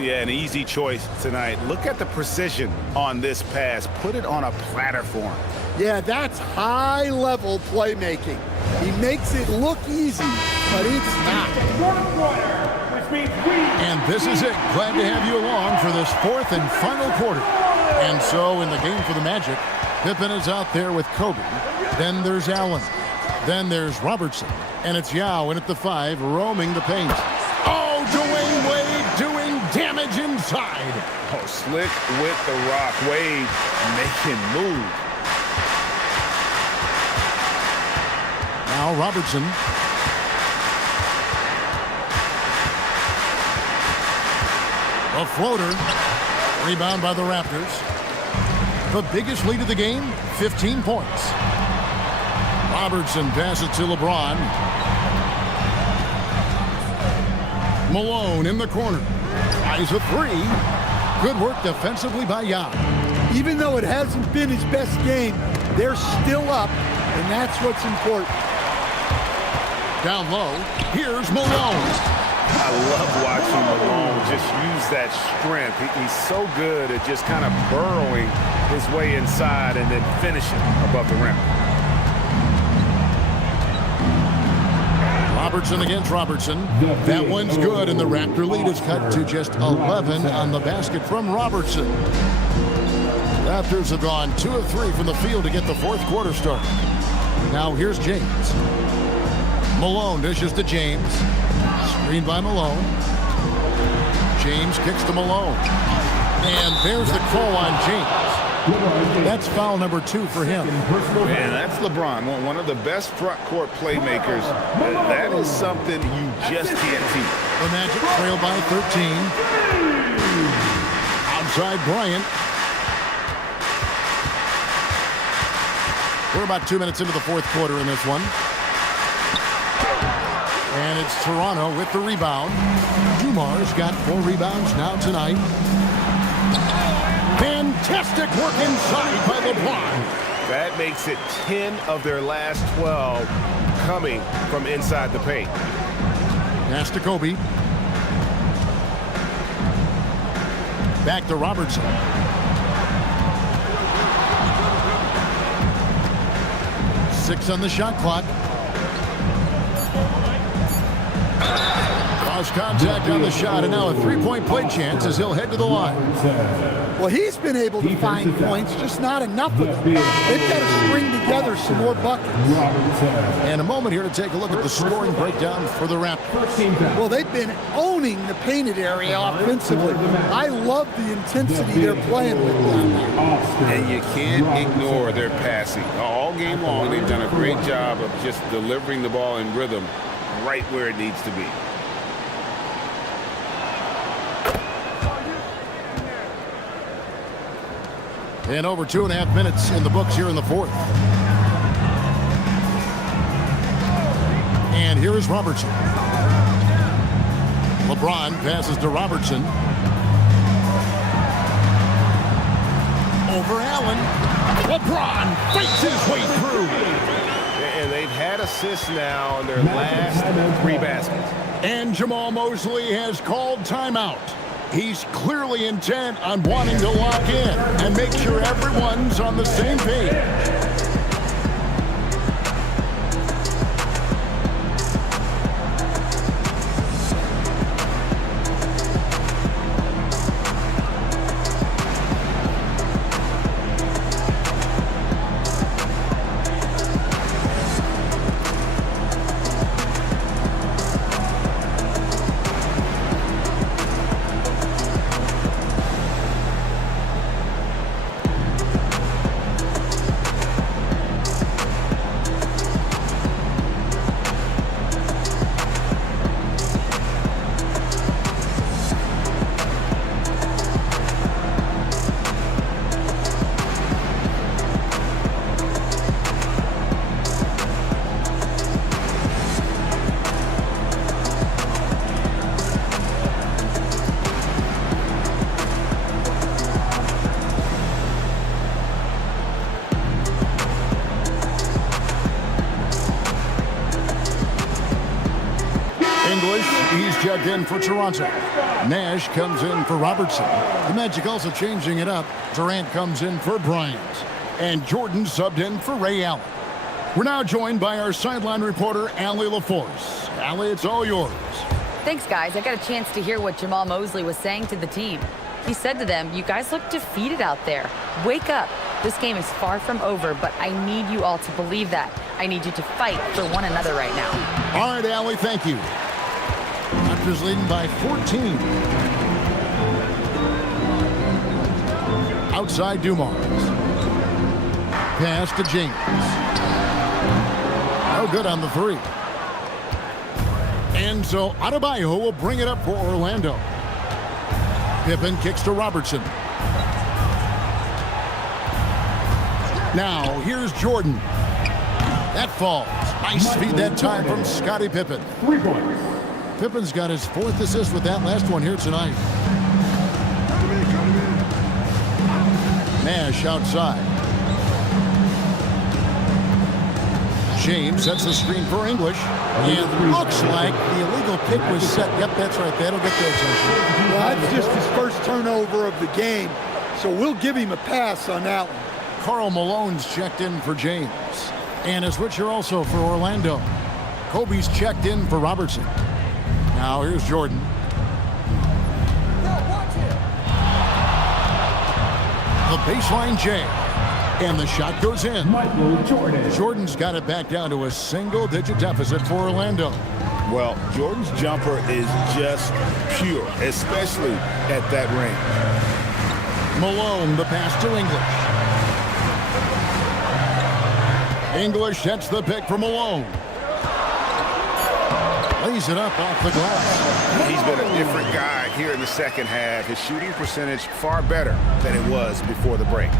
Yeah, an easy choice tonight. Look at the precision on this pass. Put it on a platter for him. Yeah, that's high-level playmaking. He makes it look easy, but it's not. Fourth quarter, which means And this is it. Glad to have you along for this 4th and final quarter. And so in the game for the Magic, Pippen is out there with Kobe. Then there's Allen. Then there's Robertson. And it's Yao in at the 5, roaming the paint. Oh, Dwayne Wade doing damage inside. Oh, slick with the rock. Wade making move. Now Robertson. A floater. Rebound by the Raptors. The biggest lead of the game, 15 points. Robertson passes to LeBron. Malone in the corner. Tries a 3. Good work defensively by Yao. Even though it hasn't been his best game, they're still up, and that's what's important. Down low, here's Malone. I love watching Malone just use that strength. He's so good at just kind of burrowing his way inside and then finishing above the rim. Robertson against Robertson. That one's good, and the Raptor lead is cut to just 11 on the basket from Robertson. Raptors have gone 2 of 3 from the field to get the 4th quarter started. Now here's James. Malone dishes to James. Screen by Malone. James kicks to Malone. And there's the call on James. That's foul number 2 for him. Man, that's LeBron, one of the best front court playmakers. That is something you just can't teach. The Magic trail by 13. Outside Bryant. We're about 2 minutes into the 4th quarter in this one. And it's Toronto with the rebound. Dumar's got 4 rebounds now tonight. Fantastic work inside by LeBron. That makes it 10 of their last 12 coming from inside the paint. Pass to Kobe. Back to Robertson. Six on the shot clock. Cross contact on the shot, and now a 3-point play chance as he'll head to the line. Well, he's been able to find points, just not enough of them. They've got to string together some more buckets. And a moment here to take a look at the scoring breakdown for the Raptors. Well, they've been owning the painted area offensively. I love the intensity they're playing with down there. And you can't ignore their passing. All game long, they've done a great job of just delivering the ball in rhythm right where it needs to be. And over 2.5 minutes in the books here in the fourth. And here is Robertson. LeBron passes to Robertson. Over Allen. LeBron fights his way through. And they've had assists now on their last 3 baskets. And Jamal Mosley has called timeout. He's clearly intent on wanting to lock in and make sure everyone's on the same page. He's checked in for Toronto. Nash comes in for Robertson. The Magic also changing it up. Durant comes in for Bryant. And Jordan subbed in for Ray Allen. We're now joined by our sideline reporter, Allie LaForce. Allie, it's all yours. Thanks, guys. I got a chance to hear what Jamal Mosley was saying to the team. He said to them, "You guys look defeated out there. Wake up. This game is far from over, but I need you all to believe that. I need you to fight for one another right now." All right, Allie, thank you. Raptors leading by 14. Outside Dumars. Pass to James. No good on the 3. And so Adebayo will bring it up for Orlando. Pippen kicks to Robertson. Now here's Jordan. That falls. Nice feed that time from Scottie Pippen. 3 points. Pippen's got his 4th assist with that last one here tonight. Nash outside. James sets the screen for English. And looks like the illegal pick was set. Yep, that's right. That'll get their attention. Well, that's just his first turnover of the game, so we'll give him a pass on that one. Karl Malone's checked in for James. And a switcher also for Orlando. Kobe's checked in for Robertson. Now here's Jordan. The baseline jam. And the shot goes in. Michael Jordan. Jordan's got it back down to a single-digit deficit for Orlando. Well, Jordan's jumper is just pure, especially at that range. Malone, the pass to English. English sets the pick for Malone. Lays it up off the glass. He's been a different guy here in the second half. His shooting percentage far better than it was before the break.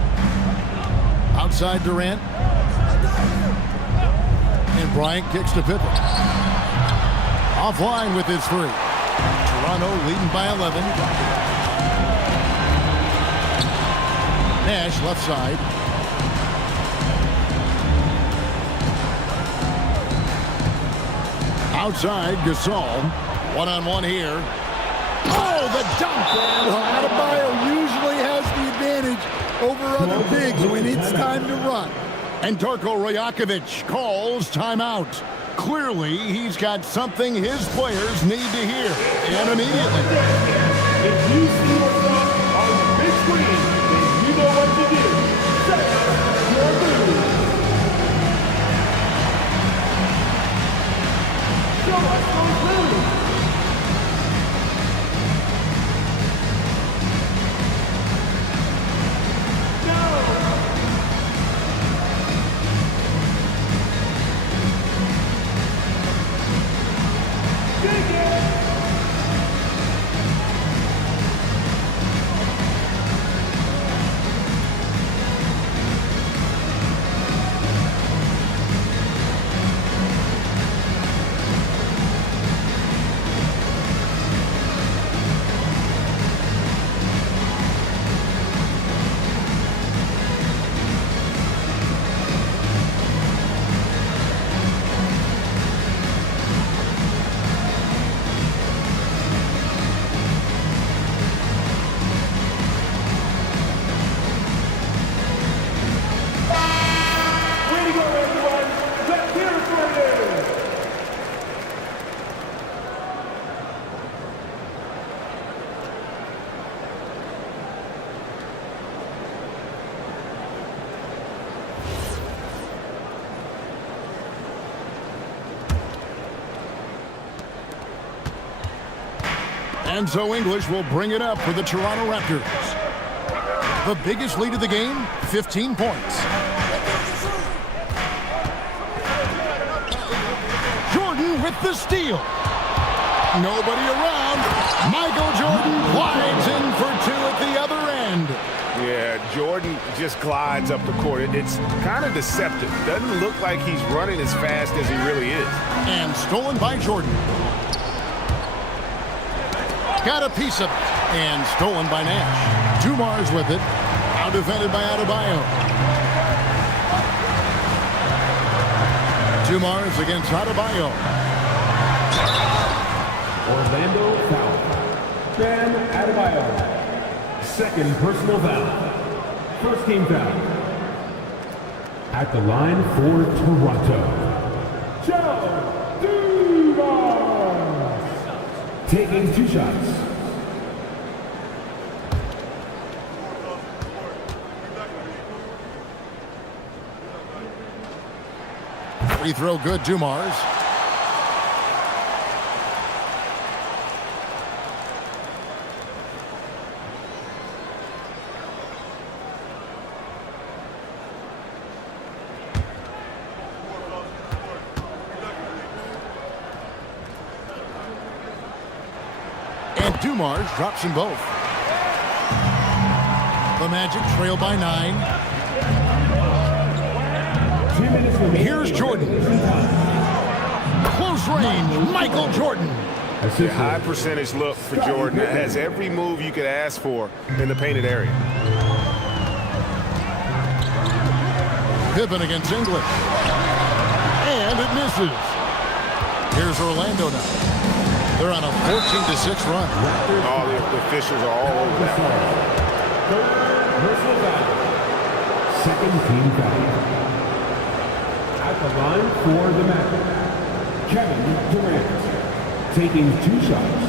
Outside Durant. And Bryant kicks to Pippen. Offline with his 3. Toronto leading by 11. Nash left side. Outside Gasol. One-on-one here. Oh, the dunk! Well, Adebayo usually has the advantage over other bigs when it's time to run. And Darko Rajakovic calls timeout. Clearly, he's got something his players need to hear, and immediately. If you see yourself on the big screen, then you know what to do. Set your move. Show us those moves. And so English will bring it up for the Toronto Raptors. The biggest lead of the game, 15 points. Jordan with the steal. Nobody around. Michael Jordan glides in for two at the other end. Yeah, Jordan just glides up the court. It's kind of deceptive. Doesn't look like he's running as fast as he really is. And stolen by Jordan. Got a piece of it. And stolen by Nash. Dumars with it. Now defended by Adebayo. Dumars against Adebayo. Orlando foul. Bam Adebayo. Second personal foul. First team foul. At the line for Toronto, Joe Dumars. Taking 2 shots. Free throw good, Dumars. And Dumars drops them both. The Magic trail by 9. 2 minutes remaining. Here's Jordan. Close range, Michael Jordan. A high percentage look for Jordan. It has every move you could ask for in the painted area. Pippen against English. And it misses. Here's Orlando now. They're on a 14-6 run. All the officials are all over that. Third personal foul. Second team foul. At the line for the Magic, Kevin Durant. Taking 2 shots.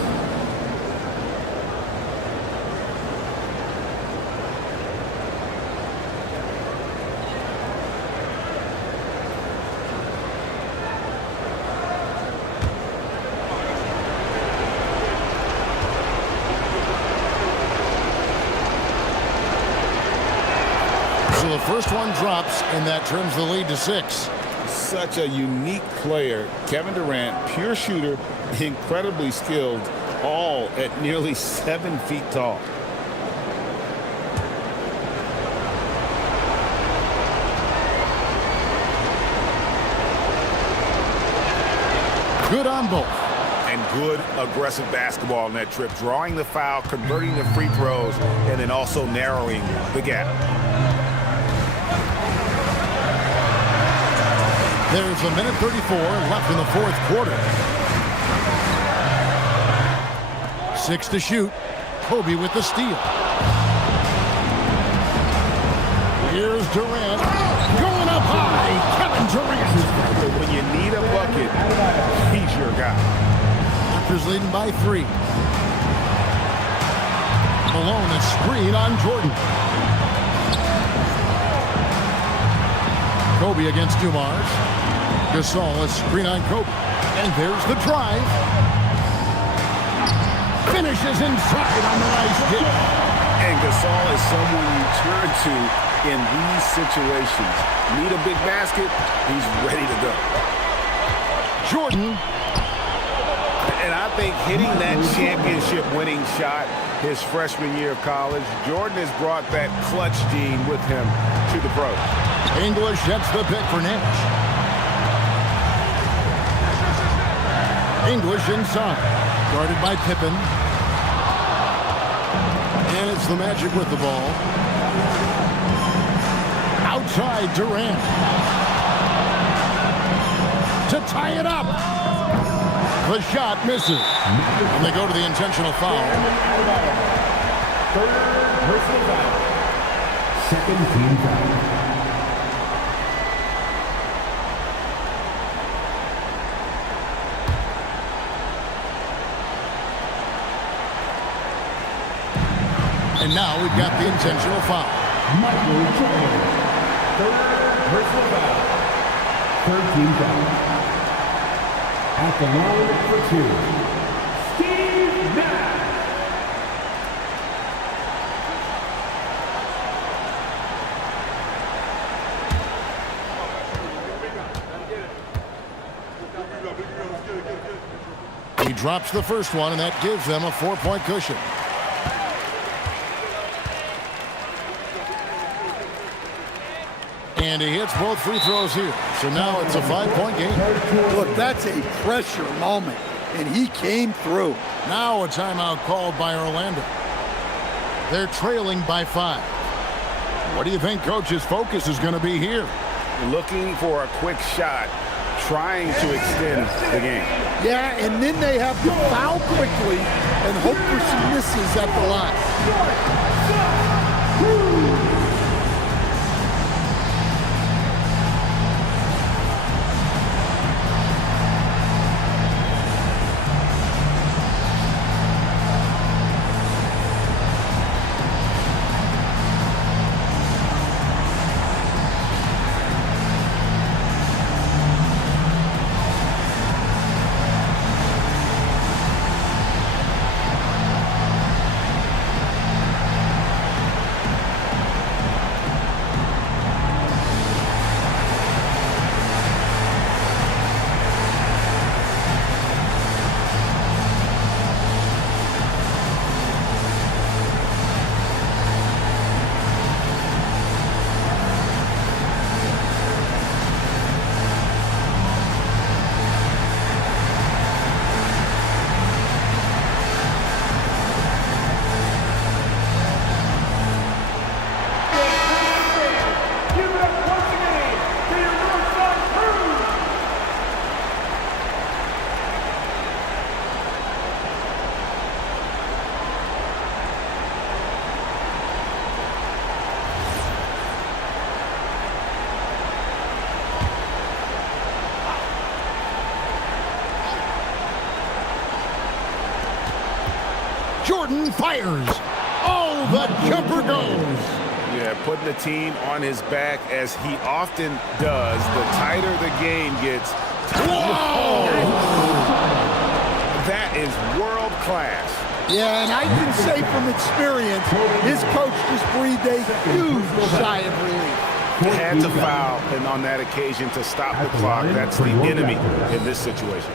So the first one drops, and that trims the lead to 6. Such a unique player. Kevin Durant, pure shooter, incredibly skilled, all at nearly 7 feet tall. Good on both. And good aggressive basketball in that trip, drawing the foul, converting the free throws, and then also narrowing the gap. There's a minute 34 left in the 4th quarter. 6 to shoot. Kobe with the steal. Here's Durant. Going up high. Kevin Durant. When you need a bucket, he's your guy. Raptors leading by 3. Malone, a screen on Jordan. Kobe against Dumars. Gasol, a screen on Kobe. And there's the drive. Finishes inside on the nice hit. And Gasol is someone you turn to in these situations. Need a big basket, he's ready to go. Jordan. And I think hitting that championship winning shot his freshman year of college, Jordan has brought that clutch gene with him to the pros. English gets the pick for Nash. English inside. Guarded by Pippen. And it's the Magic with the ball. Outside Durant. To tie it up. The shot misses. And they go to the intentional foul. Third personal foul. Second team foul. And now we've got the intentional foul. Michael Jordan. Third personal foul. Third team foul. At the line for 2, Steve Nash. drops the first one, and that gives them a 4-point cushion. And he hits both free throws here. So now it's a 5-point game. Look, that's a pressure moment, and he came through. Now a timeout called by Orlando. They're trailing by 5. What do you think Coach's focus is going to be here? Looking for a quick shot, trying to extend the game. Yeah, and then they have to foul quickly and hope for some misses at the line. Jordan fires. Oh, the jumper goes. Yeah, putting the team on his back as he often does. The tighter the game gets. Whoa! That is world class. Yeah, and I can say from experience, his coach just breathed a huge sigh of relief. He had to foul, and on that occasion to stop the clock. That's the enemy in this situation.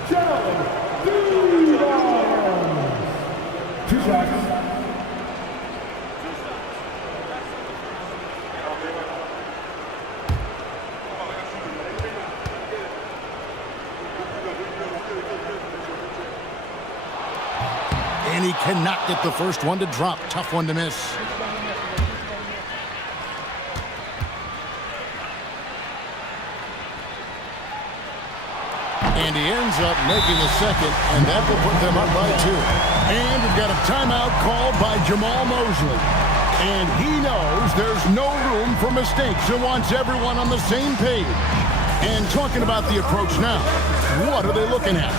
And he cannot get the first one to drop. Tough one to miss. And he ends up making the second, and that will put them up by 2. And we've got a timeout called by Jamal Mosley. And he knows there's no room for mistakes and wants everyone on the same page. And talking about the approach now, what are they looking at?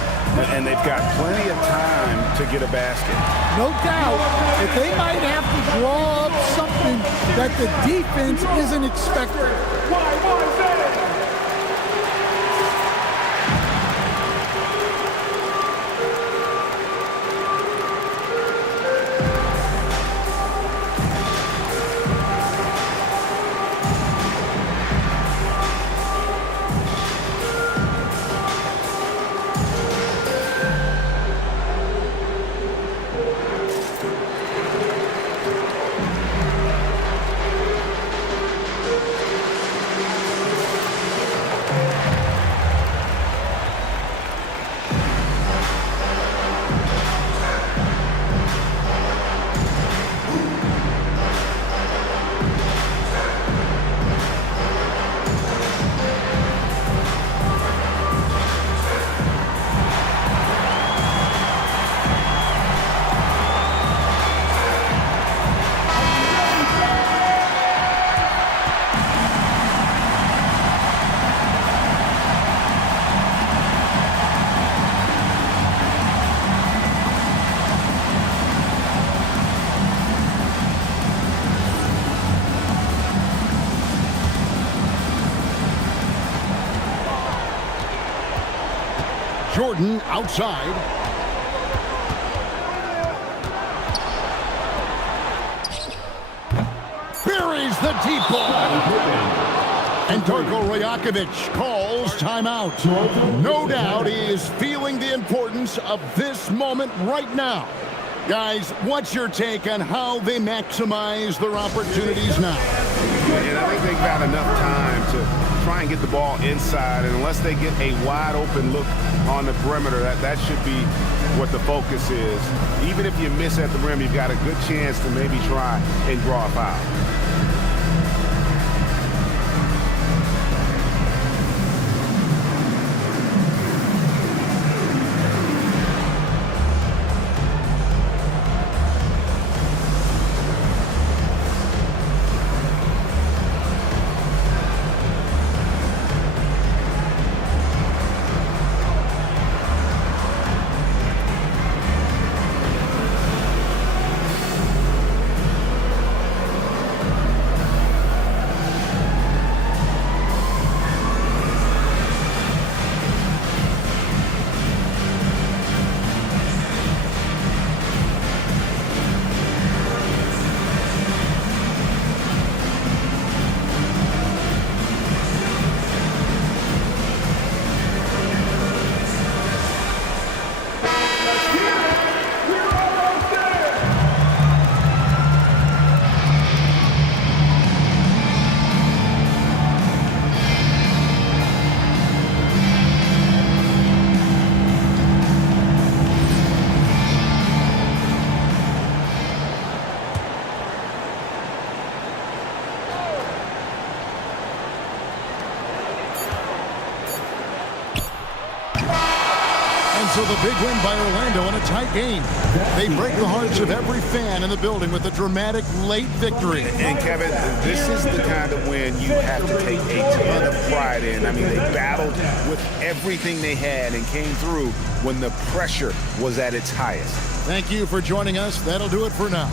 And they've got plenty of time to get a basket. No doubt, if they might have to draw up something that the defense isn't expecting. Jordan outside. Buries the deep ball. And Darko Rajakovic calls his timeout. No doubt he is feeling the importance of this moment right now. Guys, what's your take on how they maximize their opportunities now? And I think they've got enough time to try and get the ball inside, and unless they get a wide open look on the perimeter, that should be what the focus is. Even if you miss at the rim, you've got a good chance to maybe try and draw a foul. So the big win by Orlando in a tight game. They break the hearts of every fan in the building with a dramatic late victory. And Kevin, this is the kind of win you have to take a ton of pride in. I mean, they battled with everything they had and came through when the pressure was at its highest. Thank you for joining us. That'll do it for now.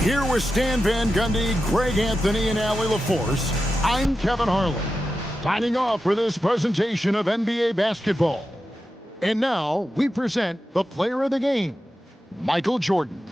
Here with Stan Van Gundy, Greg Anthony, and Allie LaForce, I'm Kevin Harlan, signing off for this presentation of NBA basketball. And now, we present the player of the game, Michael Jordan.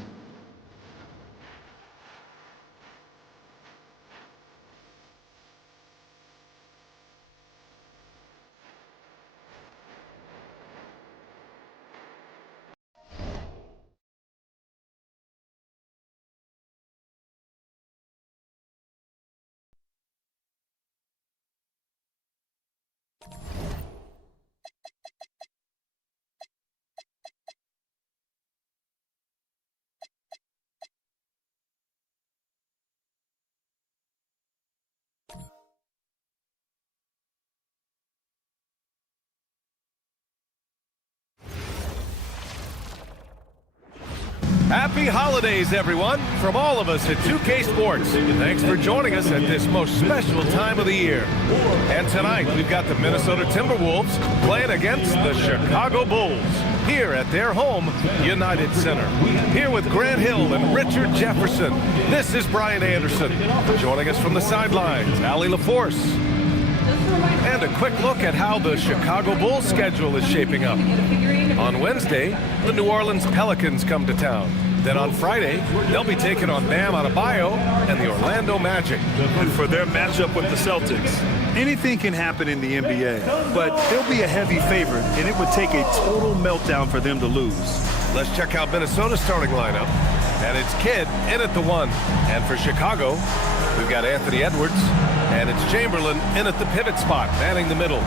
Happy holidays, everyone, from all of us at 2K Sports. Thanks for joining us at this most special time of the year. And tonight, we've got the Minnesota Timberwolves playing against the Chicago Bulls here at their home, United Center. Here with Grant Hill and Richard Jefferson, this is Brian Anderson. Joining us from the sidelines, Allie LaForce. And a quick look at how the Chicago Bulls schedule is shaping up. On Wednesday, the New Orleans Pelicans come to town. Then on Friday, they'll be taking on Bam Adebayo and the Orlando Magic. And for their matchup with the Celtics, anything can happen in the NBA, but they'll be a heavy favorite, and it would take a total meltdown for them to lose. Let's check out Minnesota's starting lineup. And it's Kidd in at the 1. And for Chicago, we've got Anthony Edwards. And it's Chamberlain in at the pivot spot, manning the middle.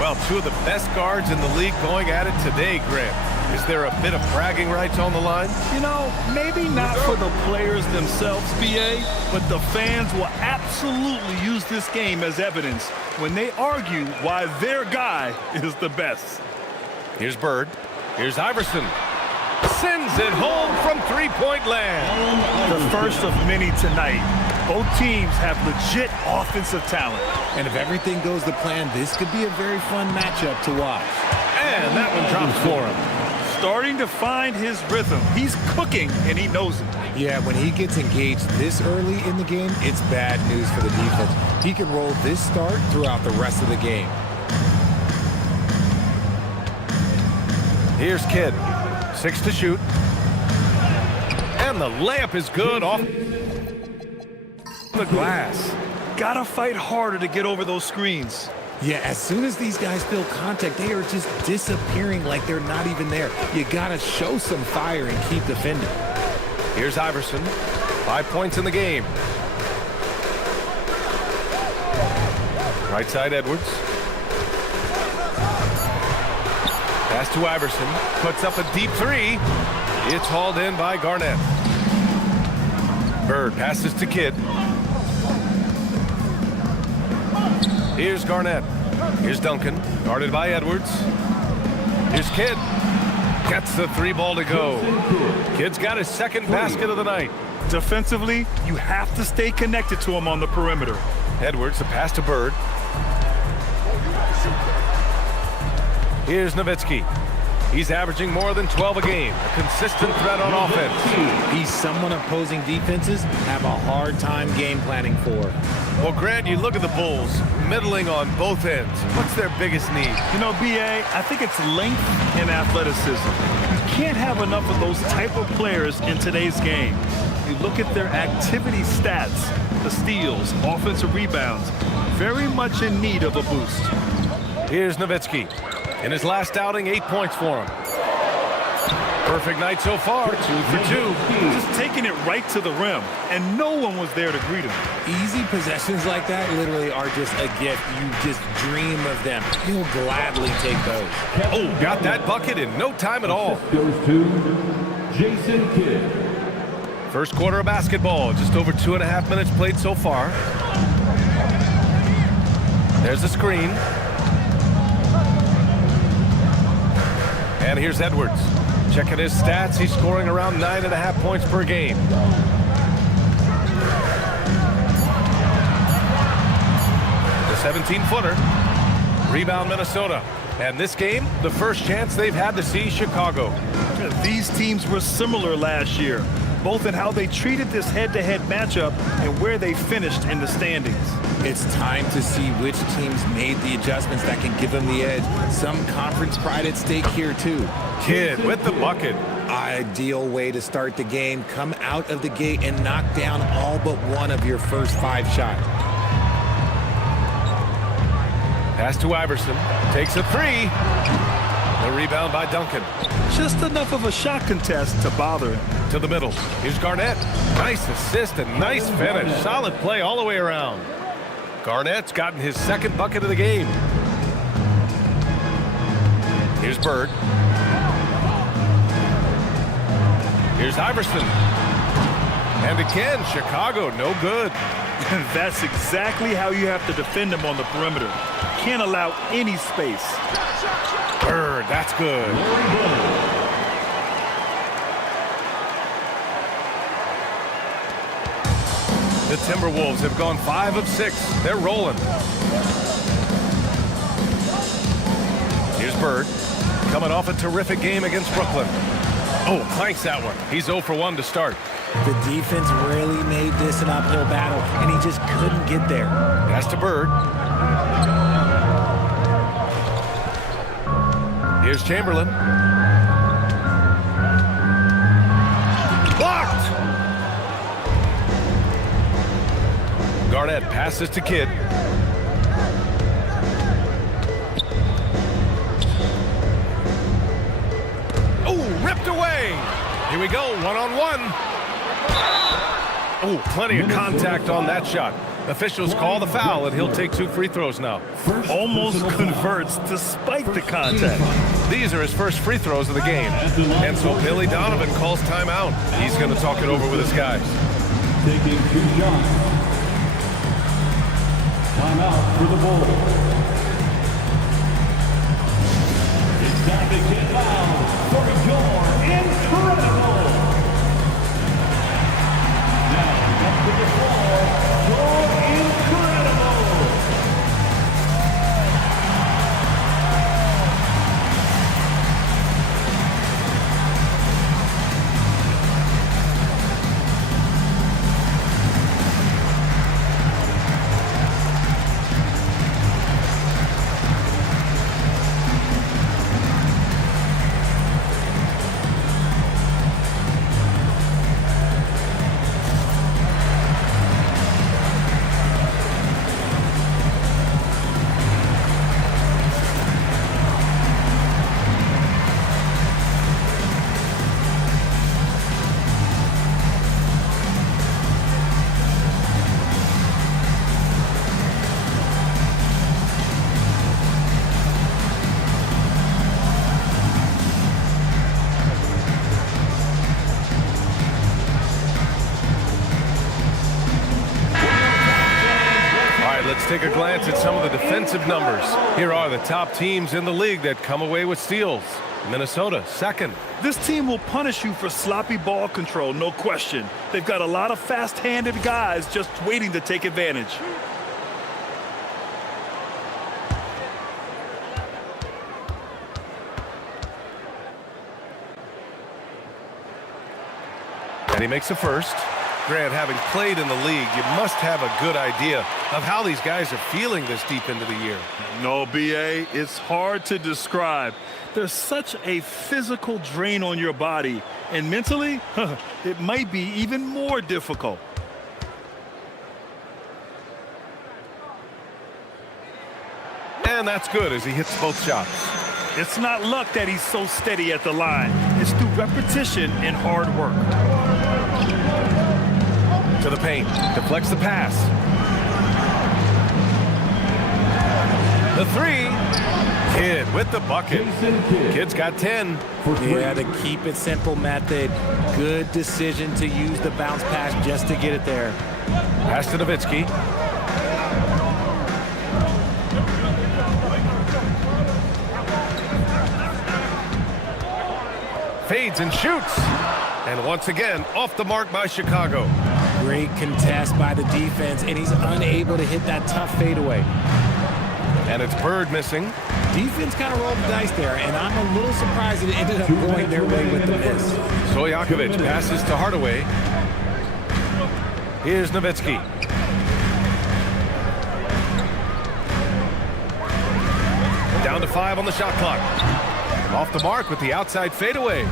Well, two of the best guards in the league going at it today, Grant. Is there a bit of bragging rights on the line? You know, maybe not for the players themselves, BA, but the fans will absolutely use this game as evidence when they argue why their guy is the best. Here's Bird. Here's Iverson. Sends it home from three-point land. The first of many tonight. Both teams have legit offensive talent. And if everything goes to plan, this could be a very fun matchup to watch. And that one drops for him. Starting to find his rhythm. He's cooking, and he knows it. Yeah, when he gets engaged this early in the game, it's bad news for the defense. He can roll this start throughout the rest of the game. Here's Kidd. 6 to shoot. And the layup is good off the glass. Gotta fight harder to get over those screens. Yeah, as soon as these guys feel contact, they are just disappearing like they're not even there. You got to show some fire and keep defending. Here's Iverson. 5 points in the game. Right side, Edwards. Pass to Iverson. Puts up a deep three. It's hauled in by Garnett. Bird passes to Kidd. Here's Garnett. Here's Duncan. Guarded by Edwards. Here's Kidd. Gets the 3 ball to go. Kidd's got his second basket of the night. Defensively, you have to stay connected to him on the perimeter. Edwards, a pass to Bird. Here's Nowitzki. He's averaging more than 12 a game. A consistent threat on offense. He's someone opposing defenses have a hard time game planning for. Well, Grant, you look at the Bulls, middling on both ends. What's their biggest need? You know, B.A., I think it's length and athleticism. You can't have enough of those type of players in today's game. You look at their activity stats, the steals, offensive rebounds, very much in need of a boost. Here's Nowitzki. In his last outing, 8 points for him. Perfect night so far, 2 for 2. Just taking it right to the rim, and no one was there to greet him. Easy possessions like that literally are just a gift. You just dream of them. You'll gladly take those. Oh, got that bucket in no time at all. Goes to Jason Kidd. First quarter of basketball, just over 2.5 minutes played so far. There's a screen. And here's Edwards. Checking his stats, he's scoring around 9.5 points per game. The 17-footer. Rebound Minnesota. And this game, the first chance they've had to see Chicago. These teams were similar last year, both in how they treated this head-to-head matchup and where they finished in the standings. It's time to see which teams made the adjustments that can give them the edge. Some conference pride at stake here, too. Kidd with the bucket. Ideal way to start the game. Come out of the gate and knock down all but one of your first 5 shots. Pass to Iverson. Takes a 3. The rebound by Duncan. Just enough of a shot contest to bother him. To the middle. Here's Garnett. Nice assist and nice finish. Solid play all the way around. Garnett's gotten his second bucket of the game. Here's Bird. Here's Iverson. And again, Chicago, no good. That's exactly how you have to defend him on the perimeter. Can't allow any space. Bird, that's good. The Timberwolves have gone 5 of 6. They're rolling. Here's Bird. Coming off a terrific game against Brooklyn. Oh, clanks that one. He's 0 for 1 to start. The defense really made this an uphill battle, and he just couldn't get there. Pass to Bird. Here's Chamberlain. Blocked! Garnett passes to Kidd. Oh, ripped away! Here we go, one-on-one. Oh, plenty of contact on that shot. Officials call the foul, and he'll take 2 free throws now. Almost converts despite the contact. These are his first free throws of the game. And so Billy Donovan calls timeout. He's going to talk it over with his guys. Taking 2 shots. Timeout for the Bulls. It's time to get loud for your incredible. Now, up to the floor, your incredible. take a glance at some of the defensive numbers. Here are the top teams in the league that come away with steals. Minnesota, second. This team will punish you for sloppy ball control, no question. They've got a lot of fast-handed guys just waiting to take advantage. And he makes a first. Grant, having played in the league, you must have a good idea of how these guys are feeling this deep into the year. No, B.A., it's hard to describe. There's such a physical drain on your body, and mentally, it might be even more difficult. And that's good as he hits both shots. It's not luck that he's so steady at the line. It's through repetition and hard work. To the paint, deflects the pass. The three. Kidd with the bucket. Kidd's got 10. Yeah, the keep it simple method. Good decision to use the bounce pass just to get it there. Pass to Nowitzki. Fades and shoots. And once again, off the mark by Chicago. Great contest by the defense, and he's unable to hit that tough fadeaway. And it's Bird missing. Defense kind of rolled the dice there, and I'm a little surprised it ended up going their way with the miss. Stojakovic passes to Hardaway. Here's Nowitzki. Down to 5 on the shot clock. Off the mark with the outside fadeaway.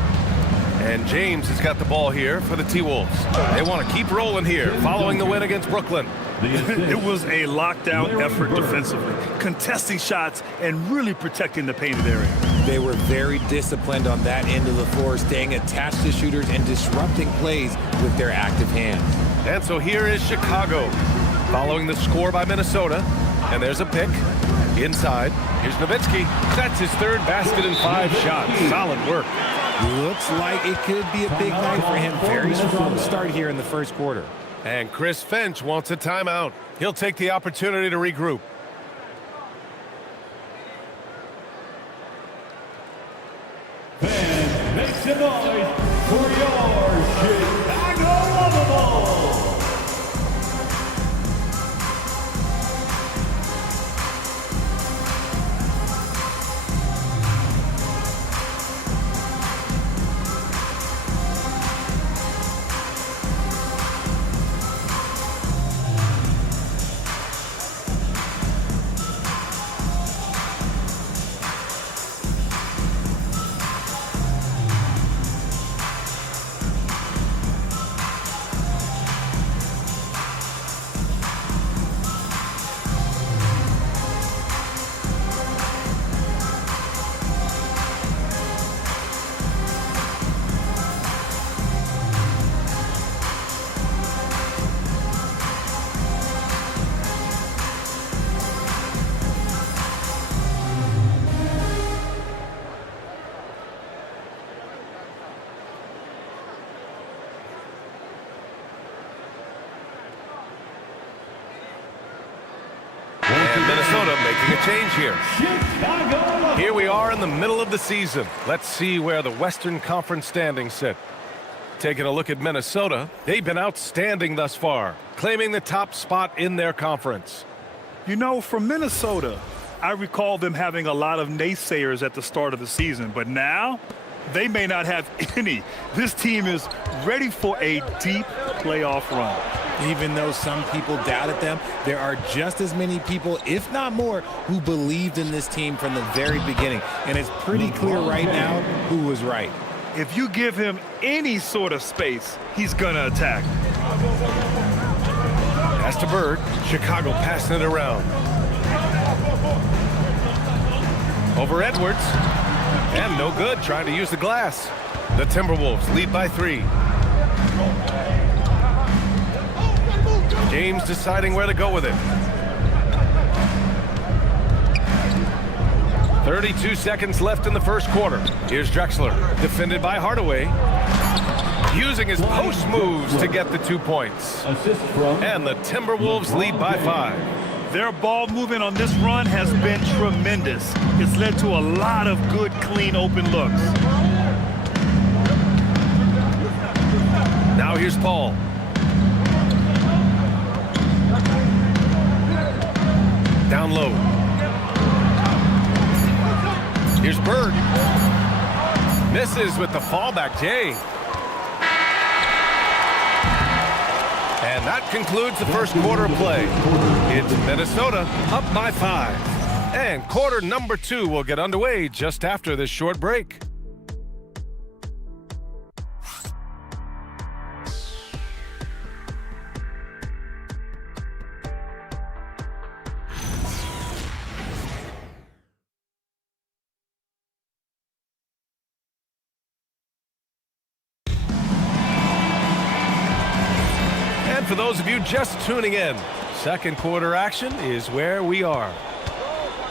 And James has got the ball here for the T-Wolves. They want to keep rolling here following the win against Brooklyn. It was a lockdown effort defensively, contesting shots and really protecting the painted area. They were very disciplined on that end of the floor, staying attached to shooters and disrupting plays with their active hands. And so here is Chicago following the score by Minnesota. And there's a pick inside. Here's Nowitzki. That's his third basket in 5 shots. Solid work. Looks like it could be a big night for him. Very strong start here in the first quarter. And Chris Finch wants a timeout. He'll take the opportunity to regroup. And make some noise for your Chicago Lovables. And Minnesota making a change here. Here we are in the middle of the season. Let's see where the Western Conference standings sit. Taking a look at Minnesota, they've been outstanding thus far, claiming the top spot in their conference. You know, for Minnesota, I recall them having a lot of naysayers at the start of the season, but now they may not have any. This team is ready for a deep playoff run. Even though some people doubted them, there are just as many people, if not more, who believed in this team from the very beginning. And it's pretty clear right now who was right. If you give him any sort of space, he's going to attack. Pass to Bird. Chicago passing it around. Over Edwards. And no good, trying to use the glass. The Timberwolves lead by 3. James deciding where to go with it. 32 seconds left in the first quarter. Here's Drexler, defended by Hardaway. Using his post moves to get the 2 points. And the Timberwolves lead by 5. Their ball movement on this run has been tremendous. It's led to a lot of good, clean, open looks. Now here's Paul. Down low. Here's Bird. Misses with the fallback, Jay. And that concludes the first quarter of play. It's Minnesota up by 5. And quarter number 2 will get underway just after this short break. For those of you just tuning in, second quarter action is where we are.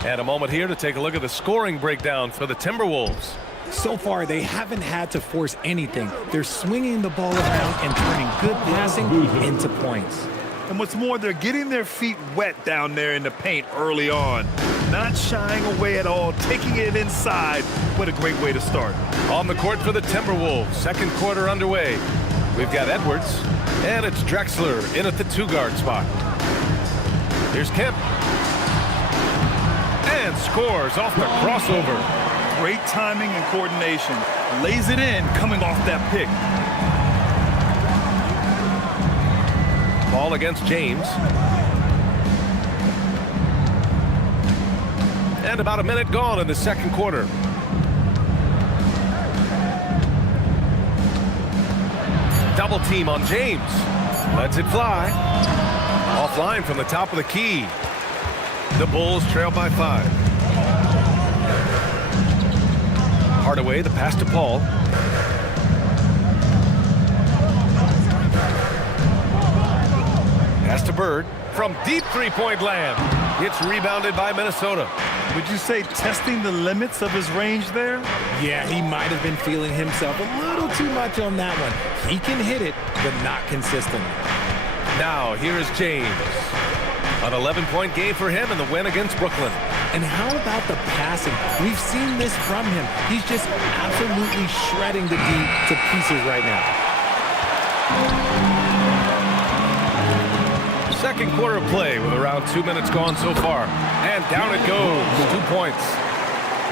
And a moment here to take a look at the scoring breakdown for the Timberwolves. So far, they haven't had to force anything. They're swinging the ball around and turning good passing into points. And what's more, they're getting their feet wet down there in the paint early on. Not shying away at all, taking it inside. What a great way to start. On the court for the Timberwolves, second quarter underway. We've got Edwards, and it's Drexler in at the 2-guard spot. Here's Kemp. And scores off the crossover. Great timing and coordination. Lays it in coming off that pick. Ball against James. And about a minute gone in the second quarter. Double team on James. Lets it fly. Offline from the top of the key. The Bulls trail by 5. Hardaway, the pass to Paul. Pass to Bird from deep three-point land. It's rebounded by Minnesota. Would you say testing the limits of his range there? Yeah, he might have been feeling himself a little too much on that one. He can hit it, but not consistently. Now, here is James. An 11-point game for him in the win against Brooklyn. And how about the passing? We've seen this from him. He's just absolutely shredding the D to pieces right now. Second quarter of play with around 2 minutes gone so far. And down it goes. 2 points.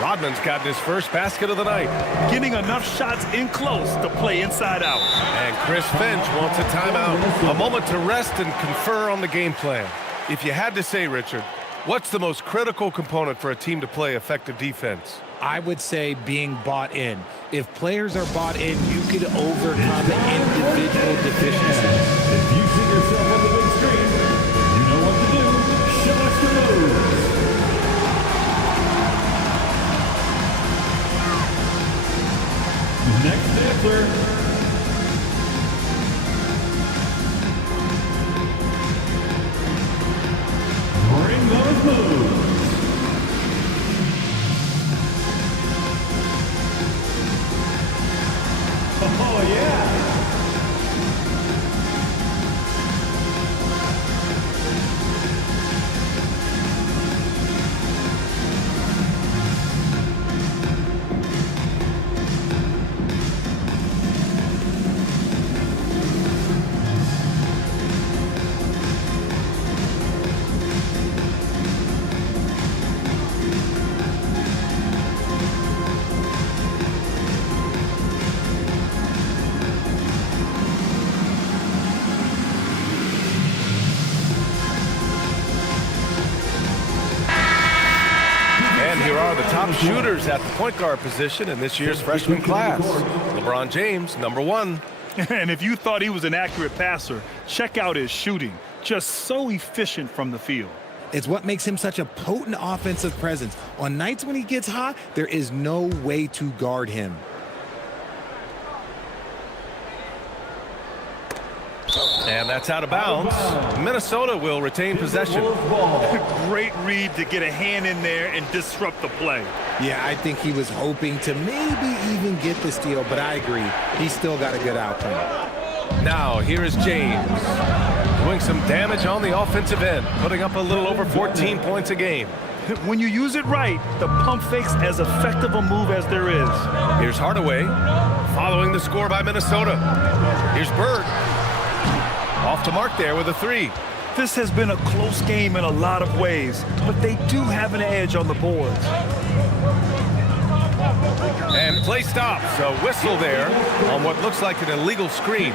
Rodman's gotten his first basket of the night. Getting enough shots in close to play inside out. And Chris Finch wants a timeout. A moment to rest and confer on the game plan. If you had to say, Richard, what's the most critical component for a team to play effective defense? I would say being bought in. If players are bought in, you could overcome individual deficiencies. If you see yourself on the big screen, you know what to do. Show us your moves. Next answer. Bring those moves. Oh, yeah. Shooters at the point guard position in this year's freshman class. LeBron James, number 1. And if you thought he was an accurate passer, check out his shooting. Just so efficient from the field. It's what makes him such a potent offensive presence. On nights when he gets hot, there is no way to guard him. And that's out of bounds. Minnesota will retain possession. Great read to get a hand in there and disrupt the play. Yeah, I think he was hoping to maybe even get the steal, but I agree. He still got a good outcome. Now, here is James. doing some damage on the offensive end, putting up a little over 14 points a game. When you use it right, the pump fake's as effective a move as there is. Here's Hardaway, following the score by Minnesota. Here's Bird. Off to mark there with a three. This has been a close game in a lot of ways, but they do have an edge on the boards. And play stops. A whistle there on what looks like an illegal screen.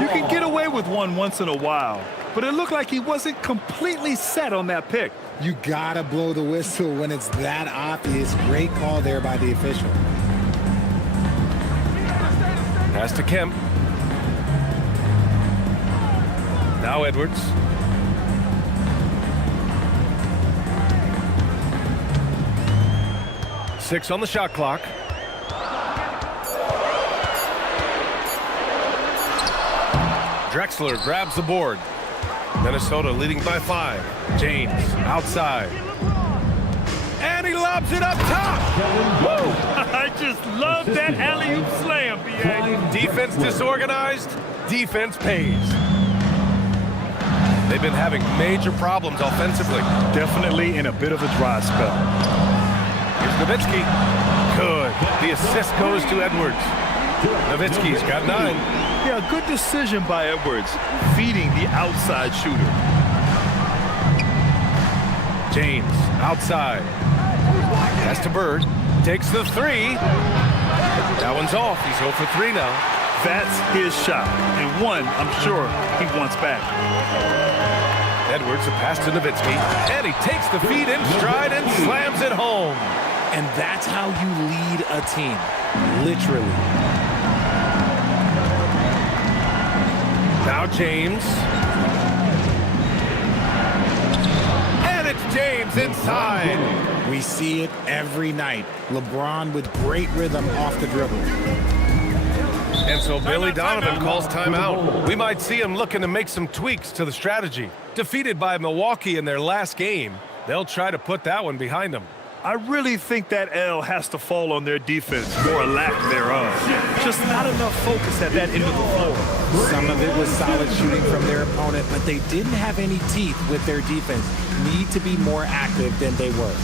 You can get away with one once in a while, but it looked like he wasn't completely set on that pick. You gotta blow the whistle when it's that obvious. Great call there by the official. Pass to Kemp. Now Edwards. Six on the shot clock. Drexler grabs the board. Minnesota leading by 5. James outside. And he lobs it up top. Woo! I just love that alley-oop slam, B.A. Defense disorganized. Defense pays. They've been having major problems offensively. Definitely in a bit of a dry spell. Here's Nowitzki. Good. The assist goes to Edwards. Nowitzki's got 9. Yeah, good decision by Edwards, feeding the outside shooter. James outside. Pass to Bird. Takes the 3. That one's off. He's 0 for 3 now. That's his shot, and one I'm sure he wants back. Edwards, a pass to Nowitzki, and he takes the feed in stride and slams it home. And that's how you lead a team, literally. Now James. And it's James inside. We see it every night. LeBron with great rhythm off the dribble. And so Billy Donovan calls timeout. We might see him looking to make some tweaks to the strategy. Defeated by Milwaukee in their last game, they'll try to put that one behind them. I really think that L has to fall on their defense, or lack thereof. Just not enough focus at that end of the floor. Some of it was solid shooting from their opponent, but they didn't have any teeth with their defense. Need to be more active than they were.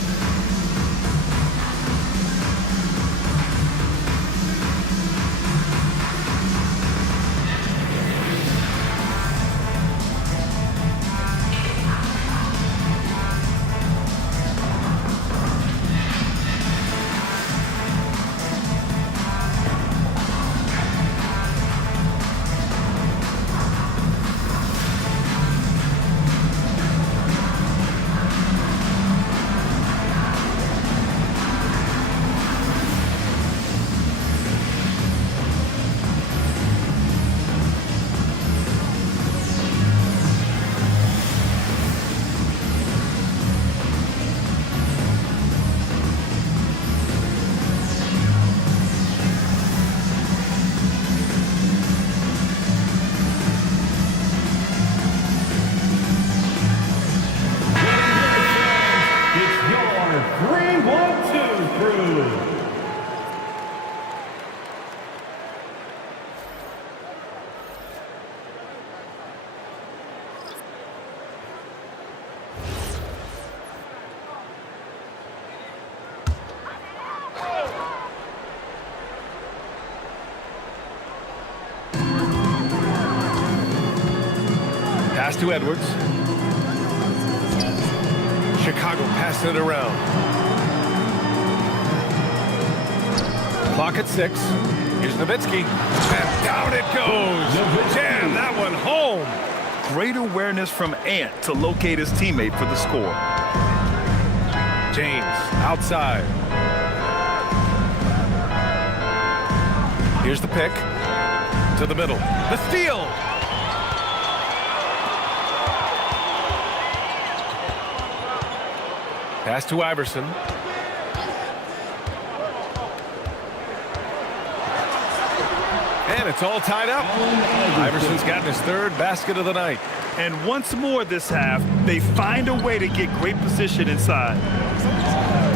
Pass to Edwards. Chicago passing it around. Clock at 6. Here's Nowitzki. And down it goes. Jam that one home. Great awareness from Ant to locate his teammate for the score. James outside. Here's the pick. To the middle. The steal. Pass to Iverson. And it's all tied up. Iverson's gotten his 3rd basket of the night. And once more this half, they find a way to get great position inside.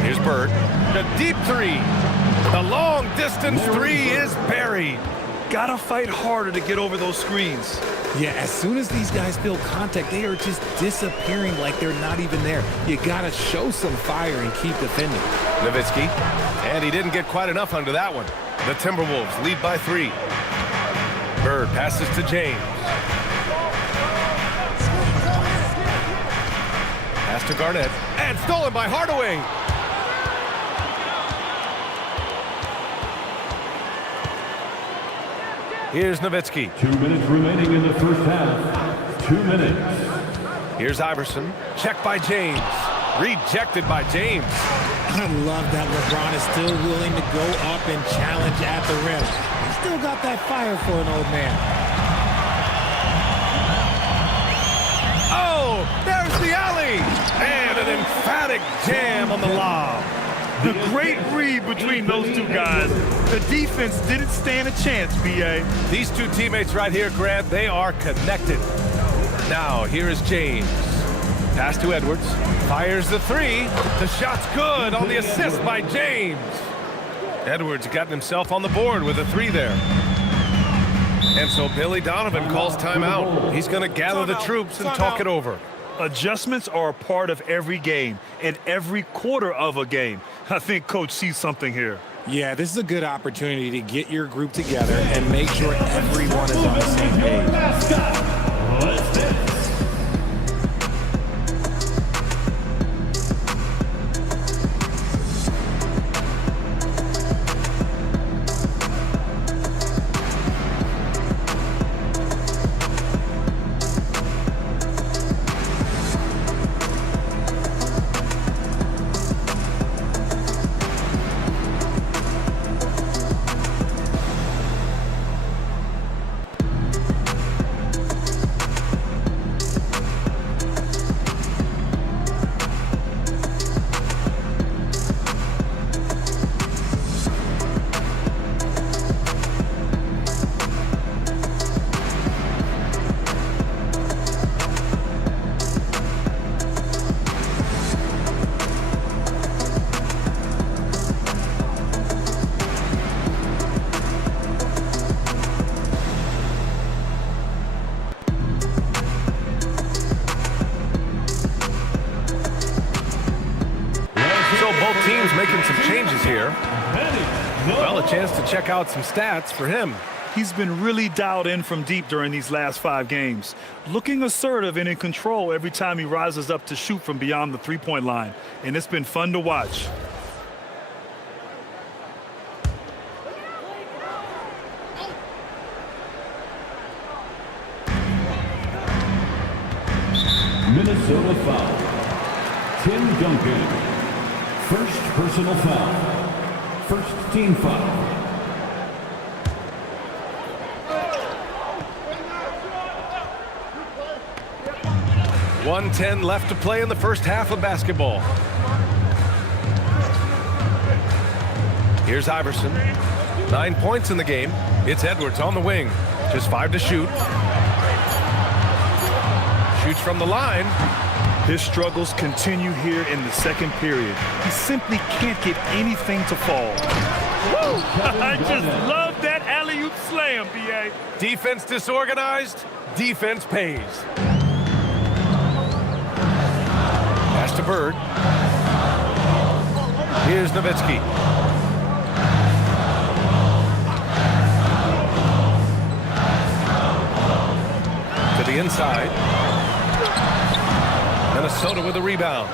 Here's Bird. The deep 3. The long distance 3 is buried. Gotta fight harder to get over those screens. Yeah, as soon as these guys feel contact, they are just disappearing like they're not even there. You got to show some fire and keep defending. Nowitzki, and he didn't get quite enough under that one. The Timberwolves lead by 3. Bird passes to James. Pass to Garnett, and stolen by Hardaway. Here's Nowitzki. 2 minutes remaining in the first half. 2 minutes. Here's Iverson. Checked by James. Rejected by James. I love that LeBron is still willing to go up and challenge at the rim. He's still got that fire for an old man. Oh, there's the alley. And an emphatic jam on the lob. The great read between those two guys. The defense didn't stand a chance, B.A. These two teammates right here, Grant, they are connected. Now, here is James. Pass to Edwards. Fires the 3. The shot's good on the assist by James. Edwards gotten himself on the board with a 3 there. And so Billy Donovan calls timeout. He's going to gather the troops and talk it over. Adjustments are a part of every game and every quarter of a game. I think Coach sees something here. Yeah, this is a good opportunity to get your group together and make sure everyone is on the same page. Teams making some changes here. Well, a chance to check out some stats for him. He's been really dialed in from deep during these last 5 games. Looking assertive and in control every time he rises up to shoot from beyond the three-point line. And it's been fun to watch. Minnesota foul. Tim Duncan. First personal foul. First team foul. .110 left to play in the first half of basketball. Here's Iverson. 9 points in the game. It's Edwards on the wing. Just 5 to shoot. Shoots from the line. His struggles continue here in the second period. He simply can't get anything to fall. Woo! I just love that alley-oop slam, B.A. Defense disorganized, defense pays. Pass to Bird. Here's Nowitzki. To the inside. Minnesota with a rebound.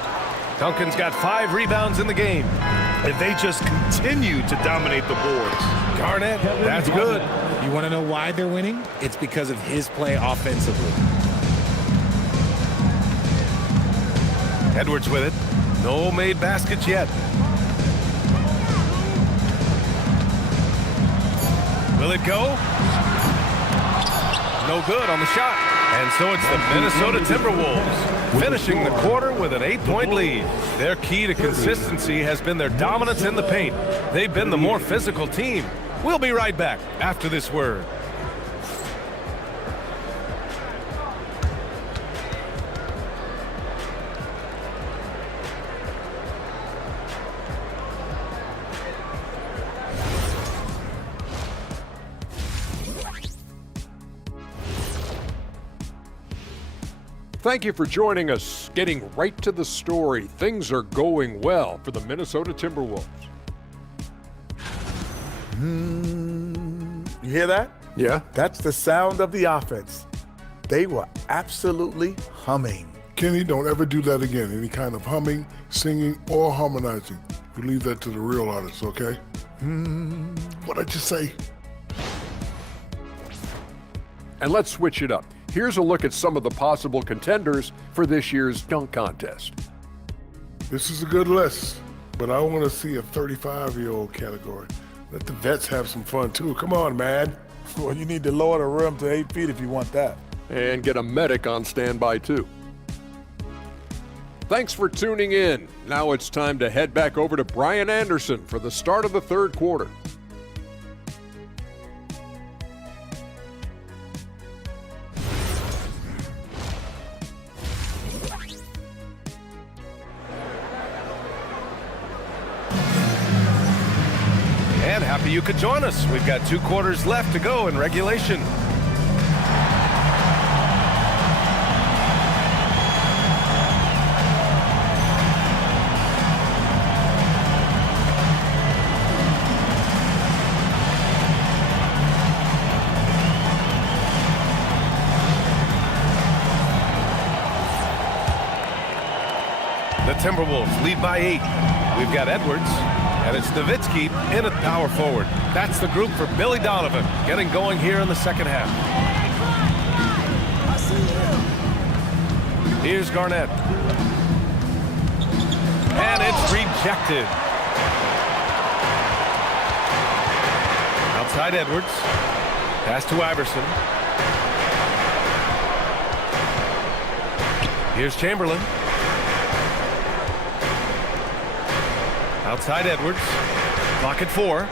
Duncan's got 5 rebounds in the game. And they just continue to dominate the boards. Garnett, that's good. You want to know why they're winning? It's because of his play offensively. Edwards with it. No made baskets yet. Will it go? No good on the shot. And so it's the Minnesota Timberwolves finishing the quarter with an 8-point lead. Their key to consistency has been their dominance in the paint. They've been the more physical team. We'll be right back after this word. Thank you for joining us. Getting right to the story, things are going well for the Minnesota Timberwolves. You hear that? Yeah? That's the sound of the offense. They were absolutely humming. Kenny, don't ever do that again. Any kind of humming, singing, or harmonizing. You leave that to the real artists, okay? What'd I just say? And let's switch it up. Here's a look at some of the possible contenders for this year's dunk contest. This is a good list, but I want to see a 35-year-old category. Let the vets have some fun, too. Come on, man. Well, you need to lower the rim to 8 feet if you want that. And get a medic on standby, too. Thanks for tuning in. Now it's time to head back over to Brian Anderson for the start of the third quarter. And happy you could join us. We've got 2 quarters left to go in regulation. The Timberwolves lead by 8. We've got Edwards, and it's Nowitzki in at power forward. That's the group for Billy Donovan, getting going here in the second half. Here's Garnett. And it's rejected. Outside Edwards. Pass to Iverson. Here's Chamberlain. Outside Edwards. Clock at 4.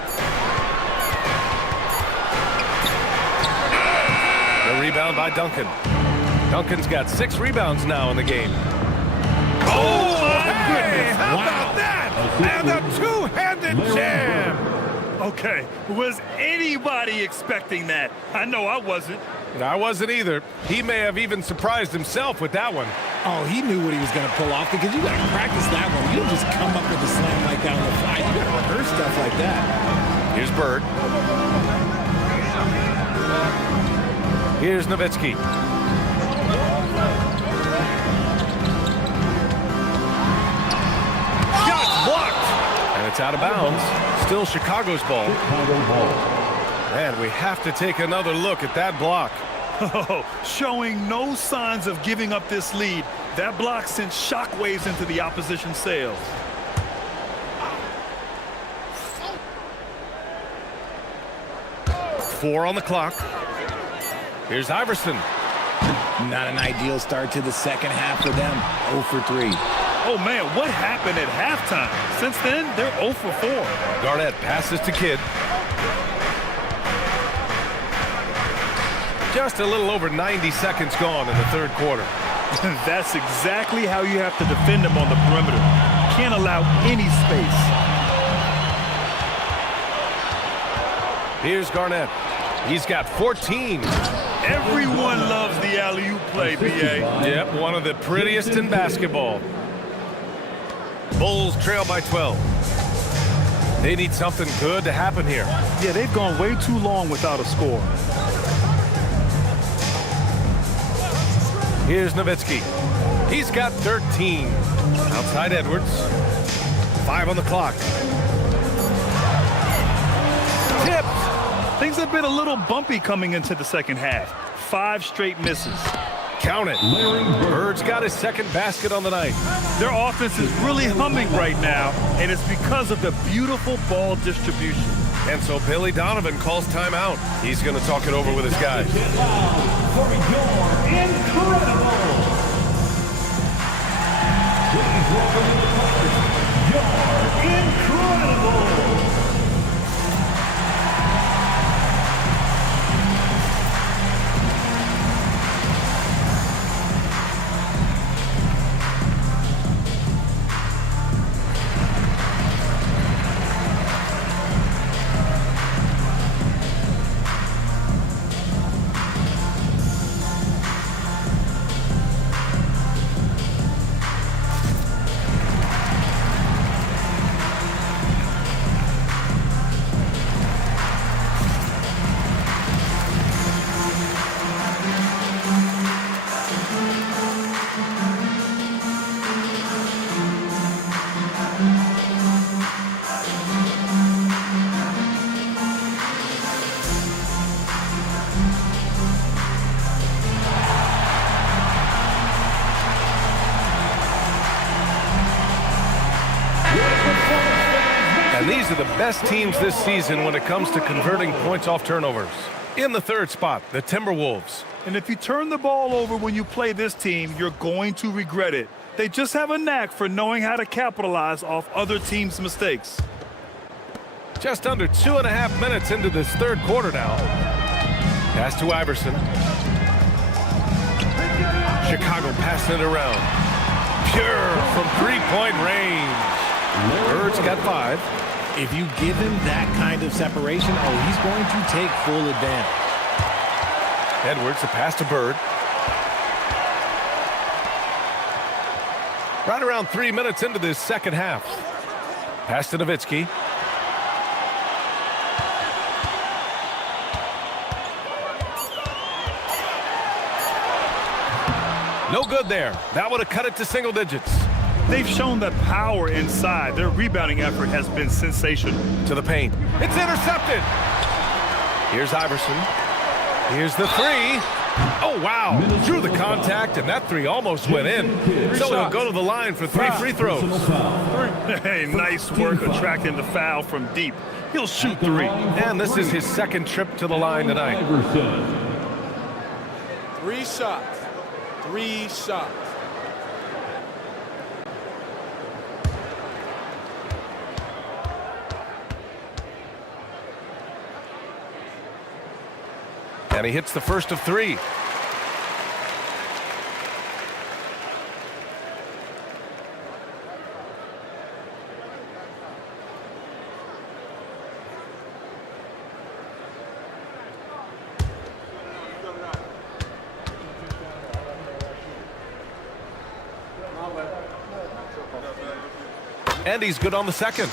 The rebound by Duncan. Duncan's got 6 rebounds now in the game. Oh, my goodness. How about that? And a two-handed jam. Okay, was anybody expecting that? I know I wasn't. I wasn't either. He may have even surprised himself with that one. Oh, he knew what he was going to pull off because you got to practice that one. You don't just come up with a slam like that on the fly. You got to rehearse stuff like that. Here's Bird. Here's Nowitzki. Shot blocked. And it's out of bounds. Still Chicago's ball. And we have to take another look at that block. Oh, showing no signs of giving up this lead. That block sent shockwaves into the opposition sails. Four on the clock. Here's Iverson. Not an ideal start to the second half for them. 0 for 3. Oh, man, what happened at halftime? Since then, they're 0 for 4. Garnett passes to Kidd. Just a little over 90 seconds gone in the third quarter. That's exactly how you have to defend him on the perimeter. Can't allow any space. Here's Garnett. He's got 14. Everyone loves the alley-oop play, B.A. Yep, one of the prettiest in basketball. Bulls trail by 12. They need something good to happen here. Yeah, they've gone way too long without a score. Here's Nowitzki. He's got 13. Outside Edwards. 5 on the clock. Tipped. Things have been a little bumpy coming into the second half. 5 straight misses. Count it. Bird's got his second basket on the night. Their offense is really humming right now, and it's because of the beautiful ball distribution. And so Billy Donovan calls timeout. He's going to talk it over with his guys. For your incredible. Please welcome to the court, your incredible. And these are the best teams this season when it comes to converting points off turnovers. In the third spot, the Timberwolves. And if you turn the ball over when you play this team, you're going to regret it. They just have a knack for knowing how to capitalize off other teams' mistakes. Just under 2.5 minutes into this third quarter now. Pass to Iverson. Chicago passing it around. Pure from three-point range. Bird's got 5. If you give him that kind of separation, he's going to take full advantage. Edwards, the pass to Bird. Right around 3 minutes into this second half. Pass to Nowitzki. No good there. That would have cut it to single digits. They've shown that power inside. Their rebounding effort has been sensational. To the paint. It's intercepted. Here's Iverson. Here's the 3. Oh, wow. Drew the contact, and that 3 almost went in. So he'll go to the line for 3 free throws. Hey, nice work attracting the foul from deep. He'll shoot 3. And this is his second trip to the line tonight. 3 shots. 3 shots. And he hits the first of 3. And he's good on the second.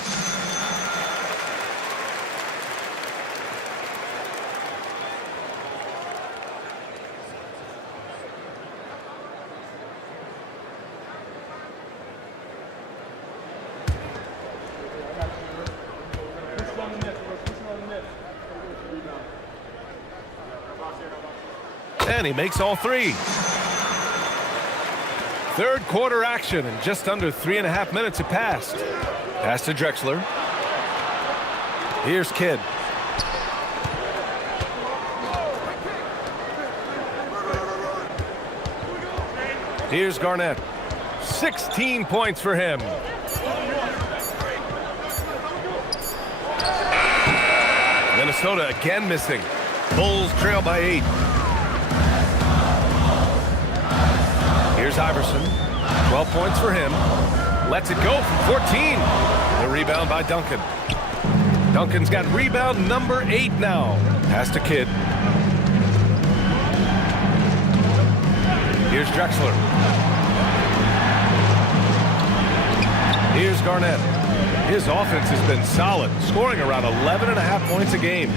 And he makes all 3. Third quarter action, and just under 3.5 minutes have passed. Pass to Drexler. Here's Kidd. Here's Garnett. 16 points for him. Minnesota again missing. Bulls trail by 8. Here's Iverson. 12 points for him. Lets it go from 14. The rebound by Duncan. Duncan's got rebound number 8 now. Pass to Kidd. Here's Drexler. Here's Garnett. His offense has been solid, scoring around 11.5 points a game.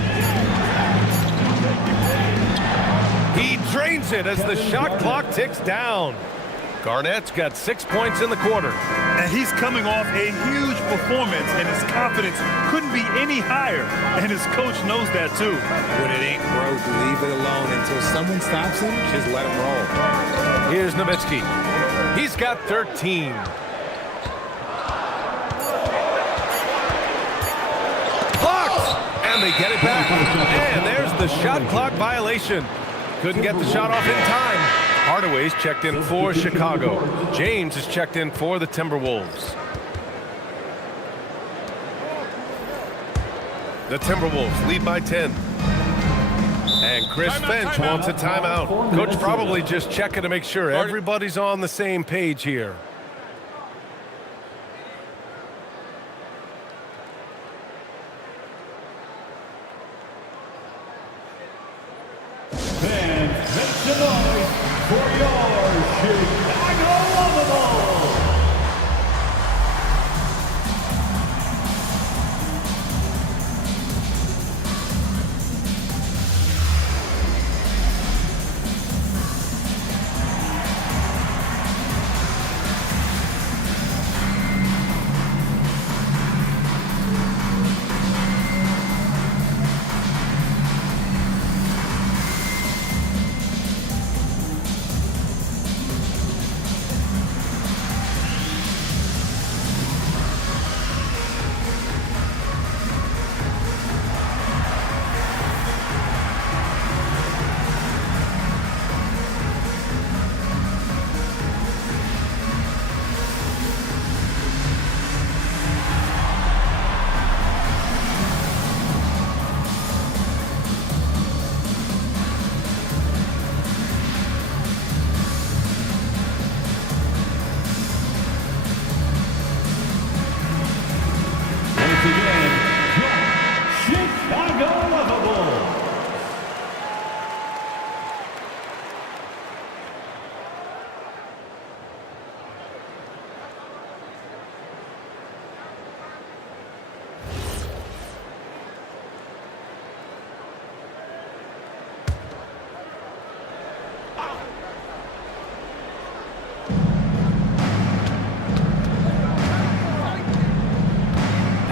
He drains it as the shot clock ticks down. Garnett's got 6 points in the quarter. And he's coming off a huge performance, and his confidence couldn't be any higher. And his coach knows that, too. When it ain't broke, leave it alone until someone stops him. Just let him roll. Here's Nowitzki. He's got 13. Blocked! And they get it back. And there's the shot clock violation. Couldn't get the shot off in time. Hardaway's checked in for Chicago. James is checked in for the Timberwolves. The Timberwolves lead by 10. And Chris Finch wants a timeout. Coach probably just checking to make sure everybody's on the same page here.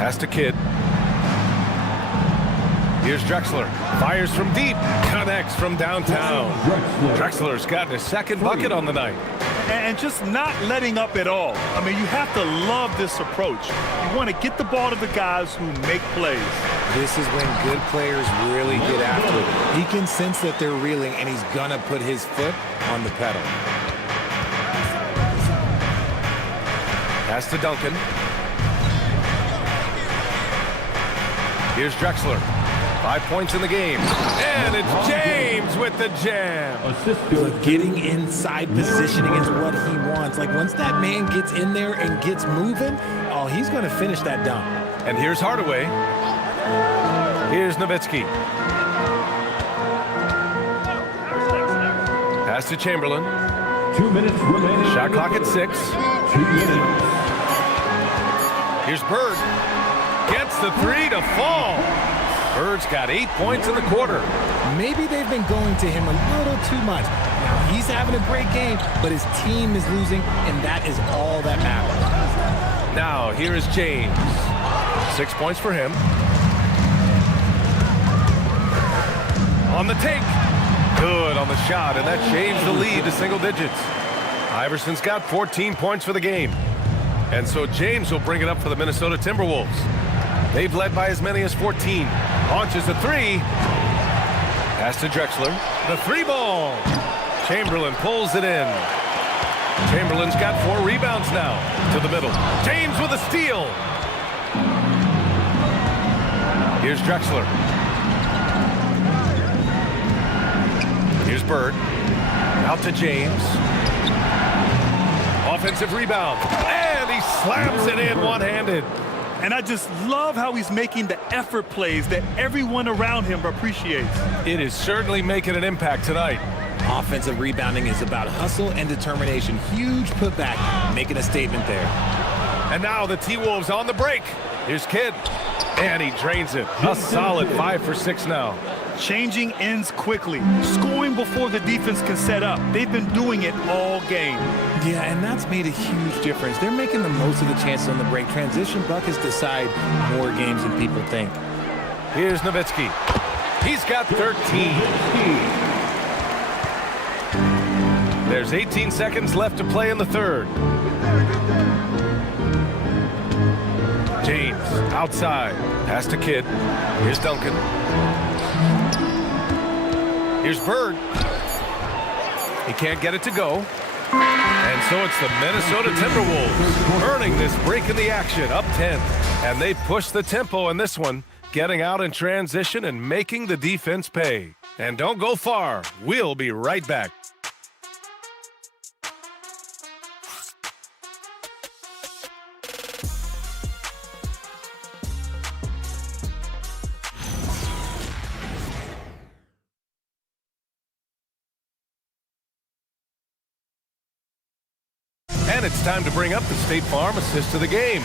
Pass to Kidd. Here's Drexler. Fires from deep. Connects from downtown. Drexler's gotten his second bucket on the night. And just not letting up at all. I mean, you have to love this approach. You want to get the ball to the guys who make plays. This is when good players really get after it. He can sense that they're reeling, and he's going to put his foot on the pedal. Pass to Duncan. Here's Drexler. 5 points in the game. And it's James with the jam. Look, getting inside positioning is what he wants. Like, once that man gets in there and gets moving, oh, he's going to finish that dunk. And here's Hardaway. Here's Nowitzki. Pass to Chamberlain. 2 minutes remaining. Shot clock at 6. 2 minutes. Here's Bird. Gets the three to fall. Bird's got 8 points in the quarter. Maybe they've been going to him a little too much. Now, he's having a great game, but his team is losing, and that is all that matters. Now, here is James. 6 points for him. On the take. Good on the shot, and that shaves the lead to single digits. Iverson's got 14 points for the game. And so James will bring it up for the Minnesota Timberwolves. They've led by as many as 14. Launches a three. Pass to Drexler. The three ball. Chamberlain pulls it in. Chamberlain's got 4 rebounds now. To the middle. James with a steal. Here's Drexler. Here's Bird. Out to James. Offensive rebound. And he slams it in one-handed. And I just love how he's making the effort plays that everyone around him appreciates. It is certainly making an impact tonight. Offensive rebounding is about hustle and determination. Huge putback, making a statement there. And now the T-Wolves on the break. Here's Kidd. And he drains it. A solid 5 for 6 now. Changing ends quickly. Scoring before the defense can set up. They've been doing it all game. Yeah, and that's made a huge difference. They're making the most of the chances on the break. Transition buckets decide more games than people think. Here's Nowitzki. He's got 13. There's 18 seconds left to play in the third. James outside. Pass to Kidd. Here's Duncan. Here's Bird. He can't get it to go. And so it's the Minnesota Timberwolves earning this break in the action, up 10. And they push the tempo in this one, getting out in transition and making the defense pay. And don't go far. We'll be right back. And it's time to bring up the State Farm assist of the game.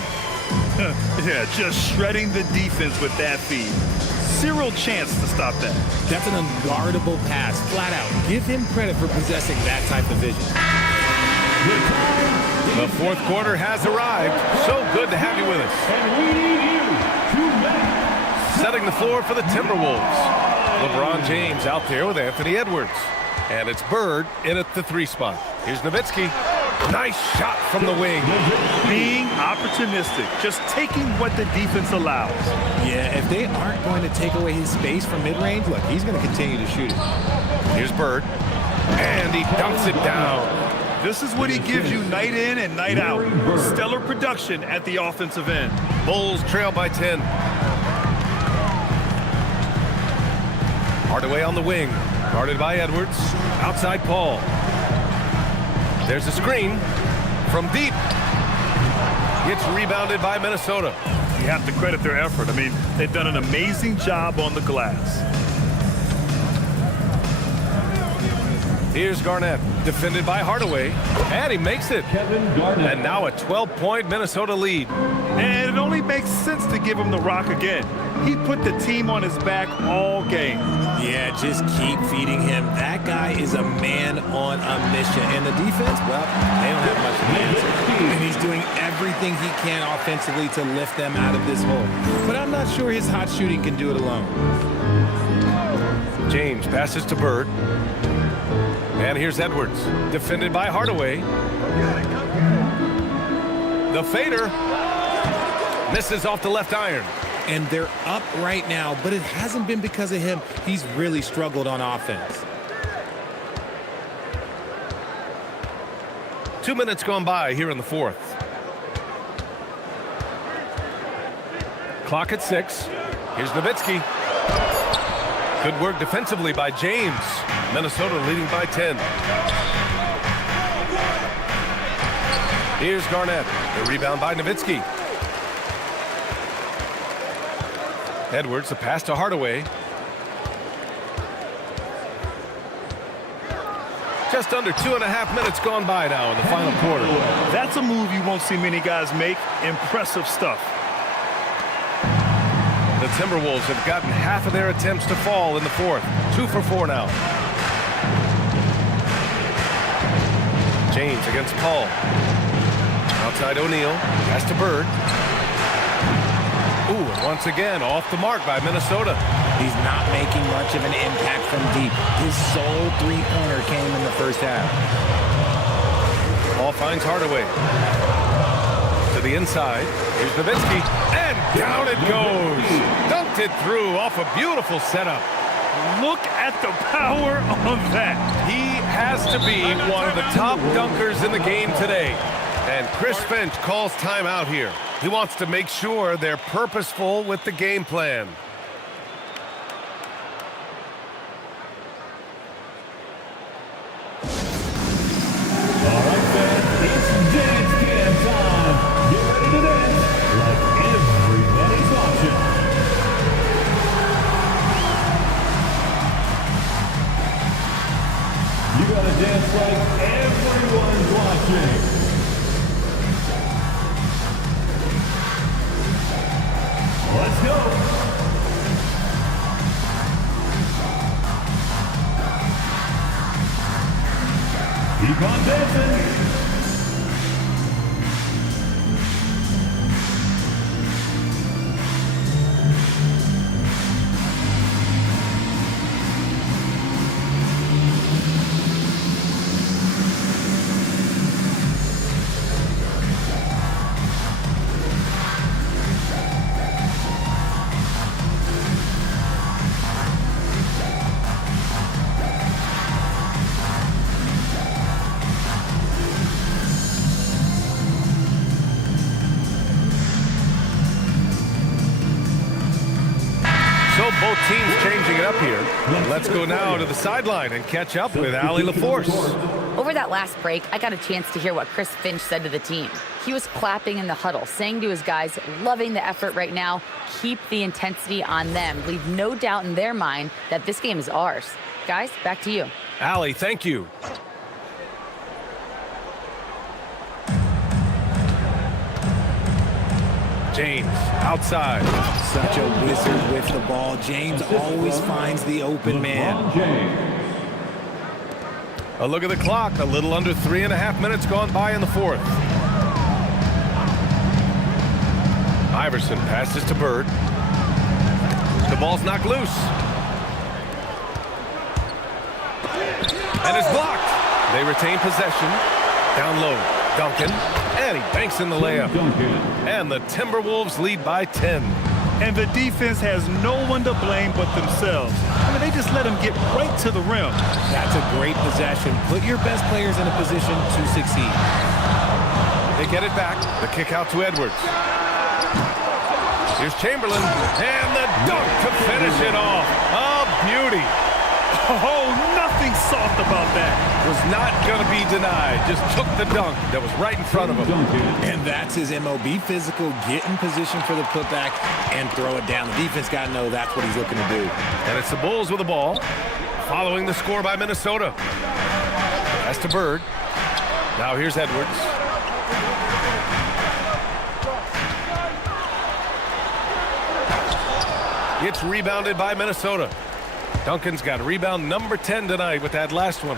Yeah, just shredding the defense with that feed. Zero chance to stop that. That's an unguardable pass, flat out. Give him credit for possessing that type of vision. The fourth quarter has arrived. So good to have you with us. And we need you to match. Setting the floor for the Timberwolves. LeBron James out there with Anthony Edwards. And it's Bird in at the 3 spot. Here's Nowitzki. Nice shot from the wing. Being opportunistic, just taking what the defense allows. Yeah, if they aren't going to take away his space from mid-range, look, he's going to continue to shoot it. Here's Bird. And he dunks it down. This is what he gives you night in and night out. Stellar production at the offensive end. Bulls trail by 10. Hardaway on the wing. Guarded by Edwards. Outside Paul. There's a screen from deep. It's rebounded by Minnesota. You have to credit their effort. I mean, they've done an amazing job on the glass. Here's Garnett, defended by Hardaway, and he makes it. Kevin Garnett. And now a 12-point Minnesota lead. And it only makes sense to give him the rock again. He put the team on his back all game. Yeah, just keep feeding him. That guy is a man on a mission. And the defense, well, they don't have much of an answer. And he's doing everything he can offensively to lift them out of this hole. But I'm not sure his hot shooting can do it alone. James passes to Bird. And here's Edwards, defended by Hardaway. The fader misses off the left iron. And they're up right now, but it hasn't been because of him. He's really struggled on offense. 2 minutes gone by here in the fourth. Clock at 6. Here's Nowitzki. Good work defensively by James. Minnesota leading by 10. Here's Garnett. The rebound by Nowitzki. Edwards, the pass to Hardaway. Just under 2.5 minutes gone by now in the final quarter. That's a move you won't see many guys make. Impressive stuff. The Timberwolves have gotten half of their attempts to fall in the fourth. 2 for 4 now. James against Paul. Outside O'Neal. Pass to Bird. Ooh, and once again, off the mark by Minnesota. He's not making much of an impact from deep. His sole three-pointer came in the first half. Paul finds Hardaway. To the inside. Here's Nowitzki. And down it goes. Dunked it through off a beautiful setup. Look at the power on that. He has to be one of the top dunkers in the game today. And Chris Finch calls timeout here. He wants to make sure they're purposeful with the game plan. All right, fans, it's dance jam time. Get ready to dance like everybody's watching. You gotta dance like everyone's watching. Let's go. Keep on dancing. Both teams changing it up here. Let's go now to the sideline and catch up with Allie LaForce. Over that last break, I got a chance to hear what Chris Finch said to the team. He was clapping in the huddle, saying to his guys, loving the effort right now, keep the intensity on them. Leave no doubt in their mind that this game is ours. Guys, back to you. Allie, thank you. James, outside. Such a wizard with the ball. James always finds the open man. A look at the clock. A little under 3.5 minutes gone by in the fourth. Iverson passes to Bird. The ball's knocked loose. And it's blocked. They retain possession. Down low. Duncan. And he banks in the layup. And the Timberwolves lead by 10. And the defense has no one to blame but themselves. I mean, they just let him get right to the rim. That's a great possession. Put your best players in a position to succeed. They get it back. The kick out to Edwards. Here's Chamberlain. And the dunk to finish it off. A beauty. Oh, nothing soft about that. Was not going to be denied. Just took the dunk that was right in front of him. And that's his MO. Be physical, get in position for the putback, and throw it down. The defense got to know that's what he's looking to do. And it's the Bulls with the ball, following the score by Minnesota. Pass to Bird. Now here's Edwards. It's rebounded by Minnesota. Duncan's got rebound number 10 tonight with that last one.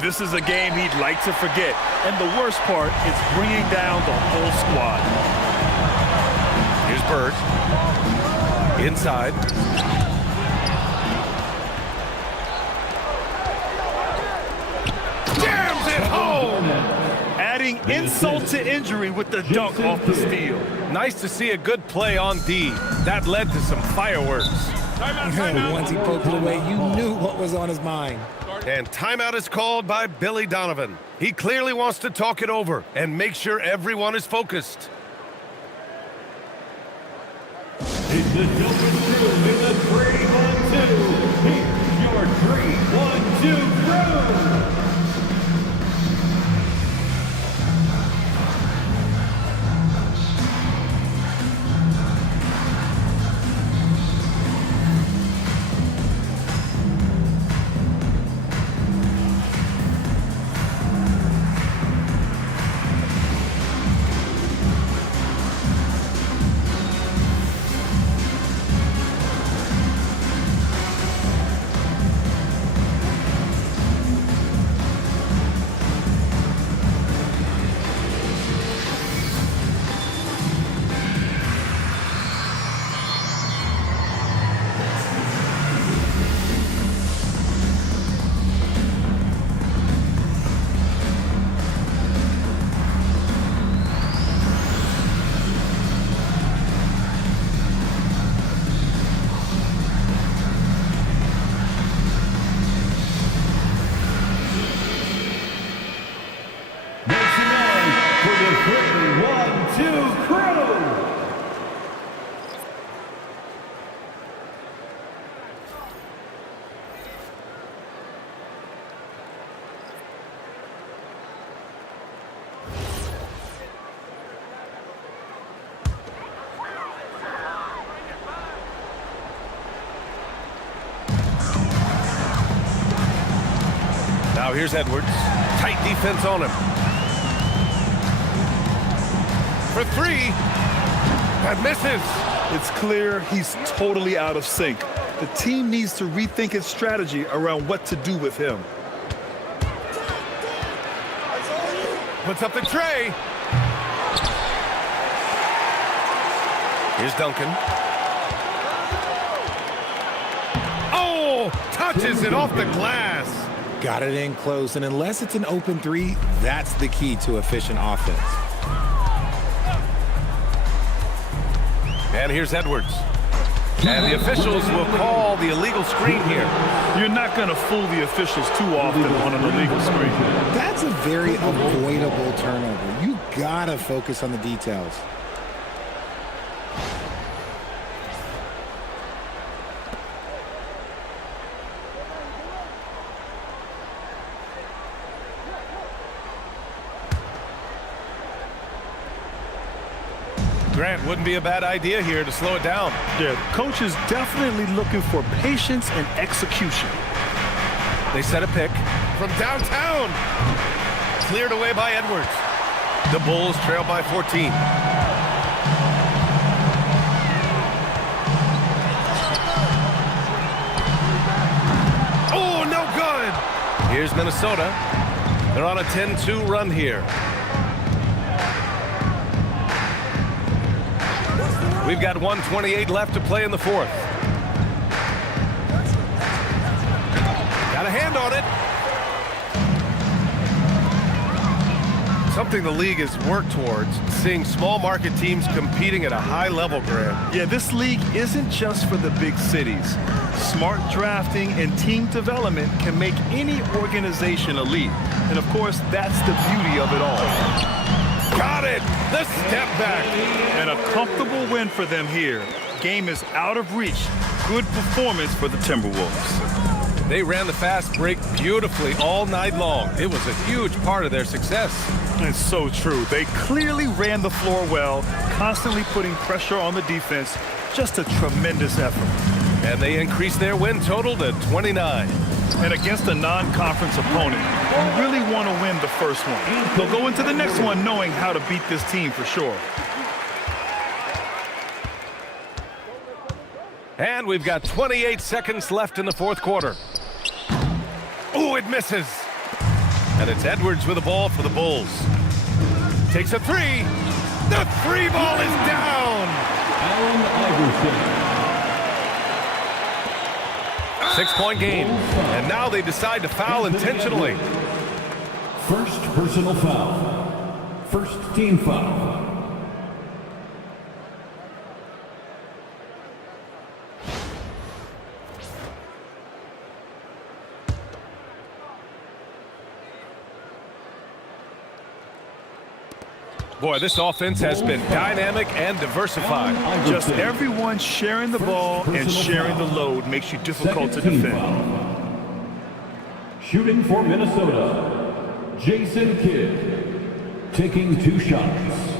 This is a game he'd like to forget. And the worst part is bringing down the whole squad. Here's Bird. Inside. Jams it home! Adding insult to injury with the dunk off the steal. Nice to see a good play on D. That led to some fireworks. Once he poked it away, you knew what was on his mind. And timeout is called by Billy Donovan. He clearly wants to talk it over and make sure everyone is focused. It's the Silver Crew in the 3-1-2. Here's your 3-1-2 crew. Now here's Edwards. Tight defense on him. For three. That misses. It's clear he's totally out of sync. The team needs to rethink its strategy around what to do with him. Puts up the tray. Here's Duncan. Oh, touches it off the glass. Got it in close, and unless it's an open three, that's the key to efficient offense. And here's Edwards. And the officials will call the illegal screen here. You're not going to fool the officials too often on an illegal screen. That's a very avoidable turnover. You gotta focus on the details. Grant, wouldn't be a bad idea here to slow it down. Yeah, coach is definitely looking for patience and execution. They set a pick from downtown. Cleared away by Edwards. The Bulls trail by 14. Oh, no good. Here's Minnesota. They're on a 10-2 run here. We've got 1:28 left to play in the fourth. Got a hand on it. Something the league has worked towards, seeing small market teams competing at a high level, Grant. Yeah, this league isn't just for the big cities. Smart drafting and team development can make any organization elite. And of course, that's the beauty of it all. Got it! The step back. And a comfortable win for them here. Game is out of reach. Good performance for the Timberwolves. They ran the fast break beautifully all night long. It was a huge part of their success. It's so true. They clearly ran the floor well, constantly putting pressure on the defense. Just a tremendous effort. And they increased their win total to 29. And against a non-conference opponent, you really want to win the first one. They'll go into the next one knowing how to beat this team for sure. And we've got 28 seconds left in the fourth quarter. Oh, it misses. And it's Edwards with the ball for the Bulls. Takes a three. The three ball is down. Allen Iverson. 6-point game. And now they decide to foul intentionally. First personal foul. First team foul. Boy, this offense has been dynamic and diversified. Just everyone sharing the ball and sharing the load makes you difficult to defend. Shooting for Minnesota, Jason Kidd, taking 2 shots.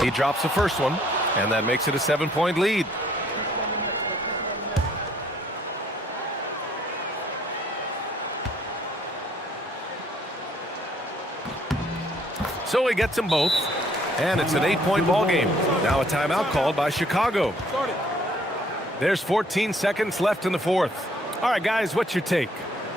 He drops the first one, and that makes it a 7-point lead. So he gets them both, and it's an 8-point ball game. Now a timeout called by Chicago. There's 14 seconds left in the fourth. All right, guys, what's your take?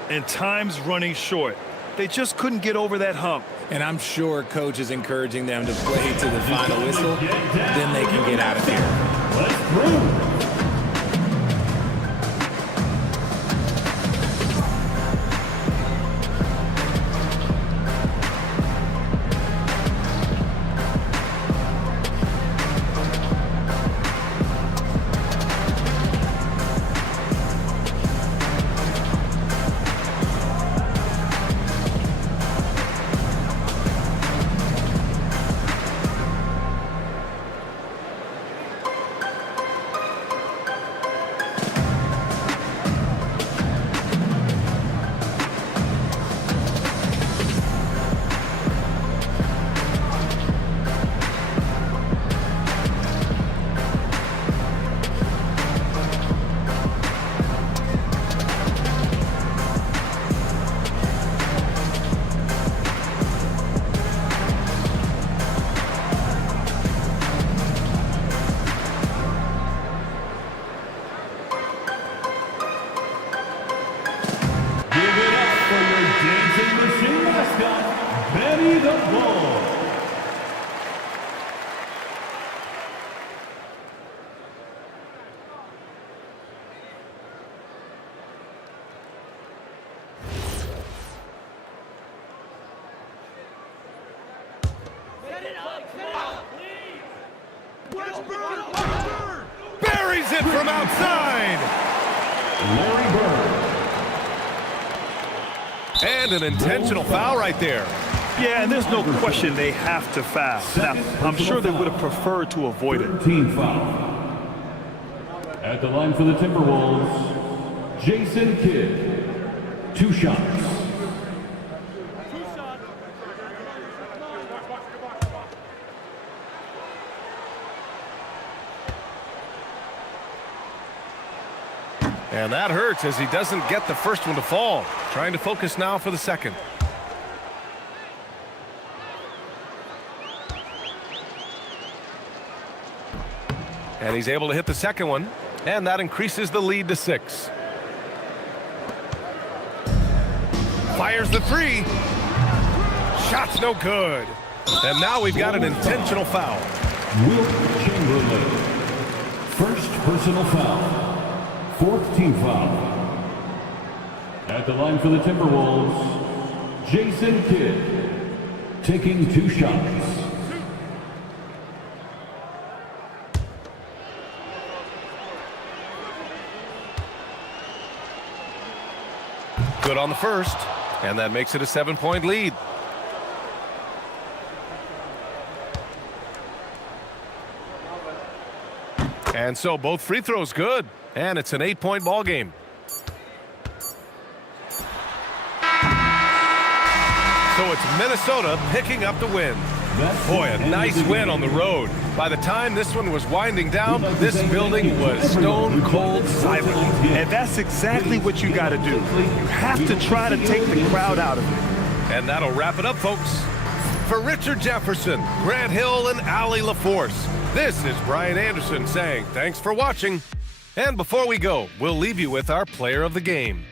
And time's running short. They just couldn't get over that hump. And I'm sure coach is encouraging them to play to the final whistle. Then they can get out of here. Let's go. Buries it from outside. Larry Bird. And an intentional foul right there. Yeah, and there's no question they have to foul. Now, I'm sure they would have preferred to avoid it. Team foul. At the line for the Timberwolves, Jason Kidd. 2 shots. And that hurts as he doesn't get the first one to fall. Trying to focus now for the second. And he's able to hit the second one. And that increases the lead to 6. Fires the three. Shot's no good. And now we've got an intentional foul. Wilt Chamberlain. First personal foul. 4th team foul. At the line for the Timberwolves, Jason Kidd, taking 2 shots. Good on the first, and that makes it a 7-point lead. And so both free throws good. And it's an 8-point ball game. So it's Minnesota picking up the win. Boy, a nice win on the road. By the time this one was winding down, this building was stone cold silent. And that's exactly what you got to do. You have to try to take the crowd out of it. And that'll wrap it up, folks. For Richard Jefferson, Grant Hill, and Allie LaForce, this is Brian Anderson saying thanks for watching. And before we go, we'll leave you with our player of the game.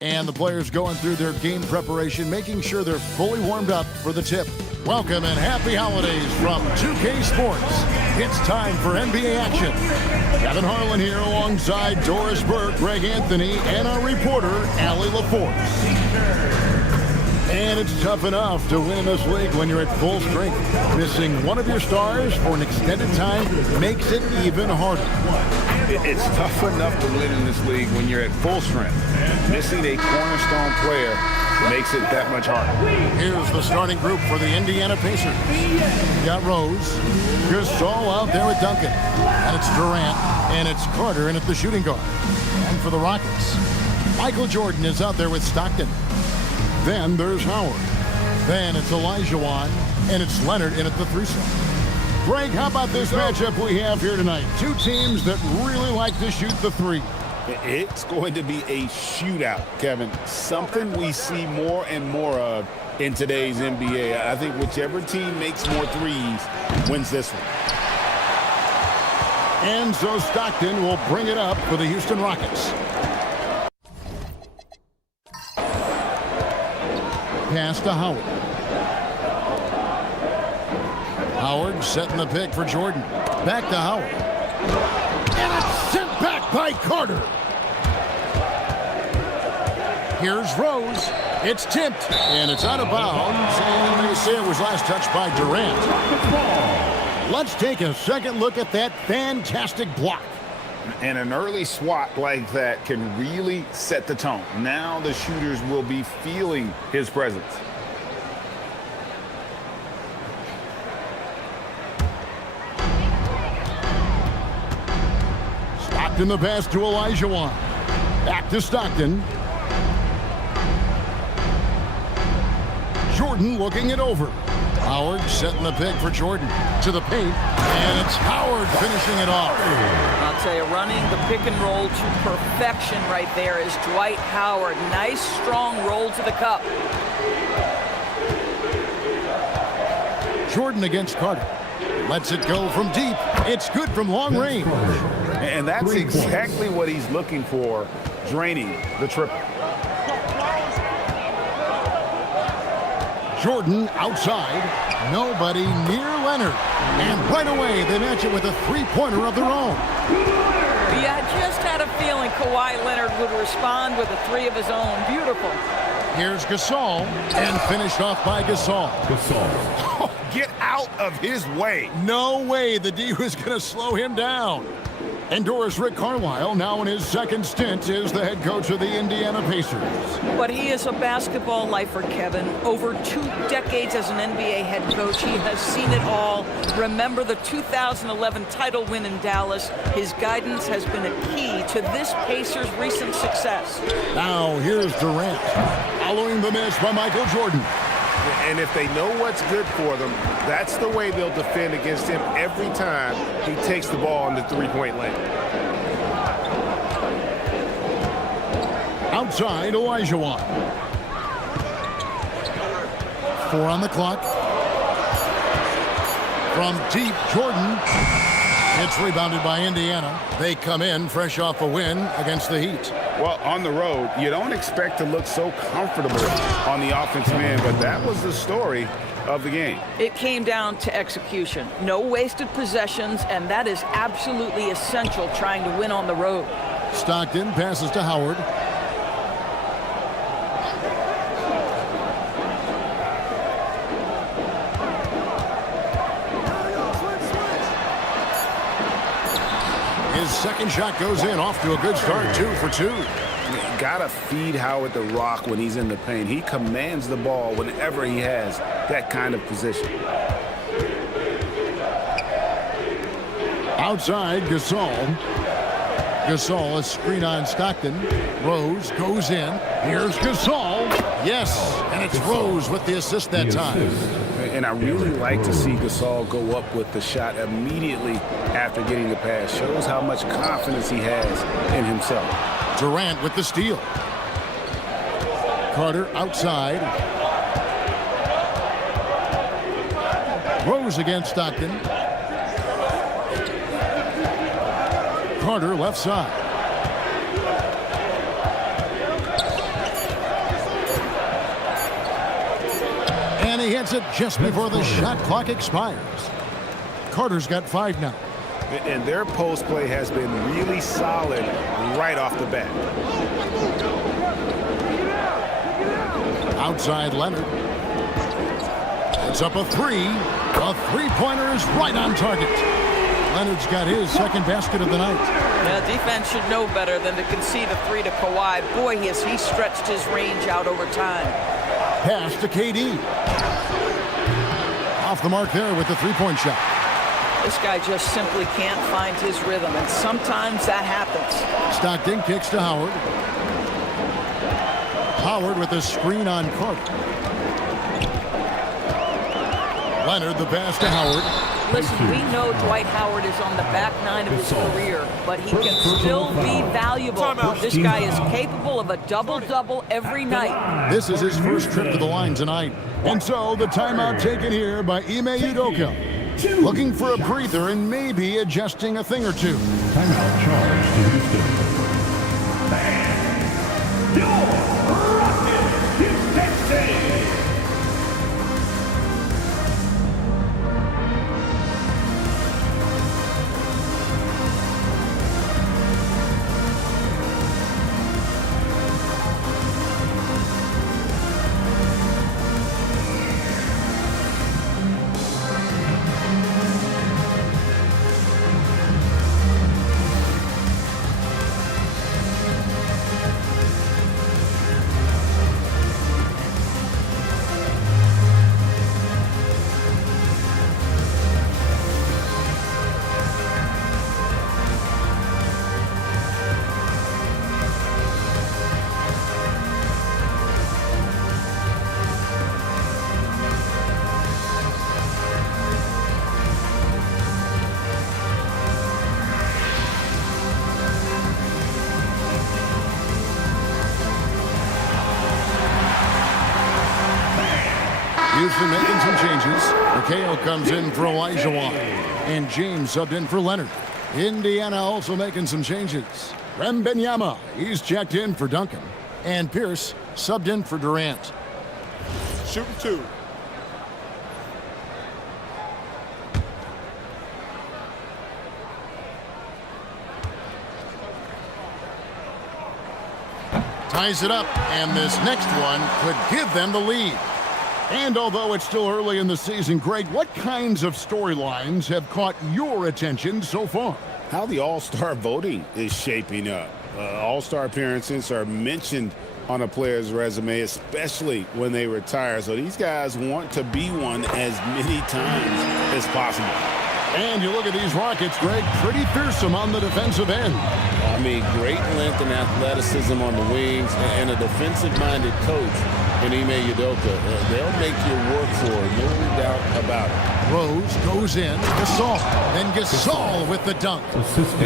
And the players going through their game preparation, making sure they're fully warmed up for the tip. Welcome and happy holidays from 2K Sports. It's time for NBA action. Kevin Harlan here alongside Doris Burke, Greg Anthony, and our reporter, Allie LaForce. And it's tough enough to win in this league when you're at full strength. Missing one of your stars for an extended time makes it even harder. It's tough enough to win in this league when you're at full strength. Missing a cornerstone player makes it that much harder. Here's the starting group for the Indiana Pacers. You got Rose, Gasol out there with Duncan, and it's Durant, and it's Carter in at the shooting guard. And for the Rockets, Michael Jordan is out there with Stockton. Then there's Howard. Then it's Olajuwon, and it's Leonard in at the 3 slot. Greg, how about this matchup we have here tonight? Two teams that really like to shoot the 3. It's going to be a shootout, Kevin. Something we see more and more of in today's NBA. I think whichever team makes more threes wins this one. And so Stockton will bring it up for the Houston Rockets. Pass to Howard. Howard setting the pick for Jordan. Back to Howard. And it's sent back by Carter. Here's Rose. It's tipped. And it's out of bounds. And they say it was last touched by Durant. Let's take a second look at that fantastic block. And an early swat like that can really set the tone. Now the shooters will be feeling his presence. Stockton the pass to Olajuwon. Back to Stockton. Jordan looking it over. Howard setting the pick for Jordan. To the paint, and it's Howard finishing it off. I'll tell you, running the pick and roll to perfection right there is Dwight Howard. Nice, strong roll to the cup. Jordan against Carter. Lets it go from deep. It's good from long range. And that's exactly what he's looking for, draining the triple. Jordan outside. Nobody near Leonard. And right away, they match it with a three-pointer of their own. Yeah, I just had a feeling Kawhi Leonard would respond with a three of his own. Beautiful. Here's Gasol, and finished off by Gasol. Oh, get out of his way. No way the D was going to slow him down. And Doris Rick Carlisle, now in his second stint, is the head coach of the Indiana Pacers. But he is a basketball lifer, Kevin. Over 2 decades as an NBA head coach, he has seen it all. Remember the 2011 title win in Dallas. His guidance has been a key to this Pacers' recent success. Now here's Durant, following the miss by Michael Jordan. And if they know what's good for them, that's the way they'll defend against him every time he takes the ball in the three-point lane. Outside, Olajuwon. 4 on the clock. From deep, Jordan. It's rebounded by Indiana. They come in fresh off a win against the Heat. Well, on the road, you don't expect to look so comfortable on the offensive end, but that was the story of the game. It came down to execution. No wasted possessions, and that is absolutely essential trying to win on the road. Stockton passes to Howard. His second shot goes in, off to a good start, 2 for 2. Gotta feed Howard the rock when he's in the paint. He commands the ball whenever he has that kind of position. Outside, Gasol. Gasol, a screen on Stockton. Rose goes in. Here's Gasol. Yes, and it's Rose with the assist that time. And I really like to see Gasol go up with the shot immediately after getting the pass. Shows how much confidence he has in himself. Durant with the steal. Carter outside. Rose against Stockton. Carter left side. And he hits it just before the shot clock expires. Carter's got 5 now. And their post play has been really solid right off the bat. Outside Leonard. It's up a 3. A three-pointer is right on target. Leonard's got his second basket of the night. Yeah, defense should know better than to concede a 3 to Kawhi. Boy, has he stretched his range out over time. Pass to KD. Off the mark there with the three-point shot. This guy just simply can't find his rhythm, and sometimes that happens. Stockton kicks to Howard. Howard with a screen on Carter. Leonard the pass to Howard. Listen, we know Dwight Howard is on the back 9 of his career, but he can still be valuable. This guy is capable of a double-double every night. This is his first trip to the line tonight. And so the timeout taken here by Ime Udoka. Looking for a breather and maybe adjusting a thing or two. Timeout charge to Houston. And your Rockets, Houston City. Houston making some changes. Mikhail comes in for Elijah, and James subbed in for Leonard. Indiana also making some changes. Wembanyama, he's checked in for Duncan. And Pierce subbed in for Durant. Shooting 2. Ties it up, and this next one could give them the lead. And although it's still early in the season, Greg, what kinds of storylines have caught your attention so far? How the All-Star voting is shaping up. All-Star appearances are mentioned on a player's resume, especially when they retire. So these guys want to be one as many times as possible. And you look at these Rockets, Greg, pretty fearsome on the defensive end. I mean, great length and athleticism on the wings, and a defensive-minded coach in Ime Udoka. They'll make you work for it, no doubt about it. Rose goes in, Gasol, and Gasol with the dunk.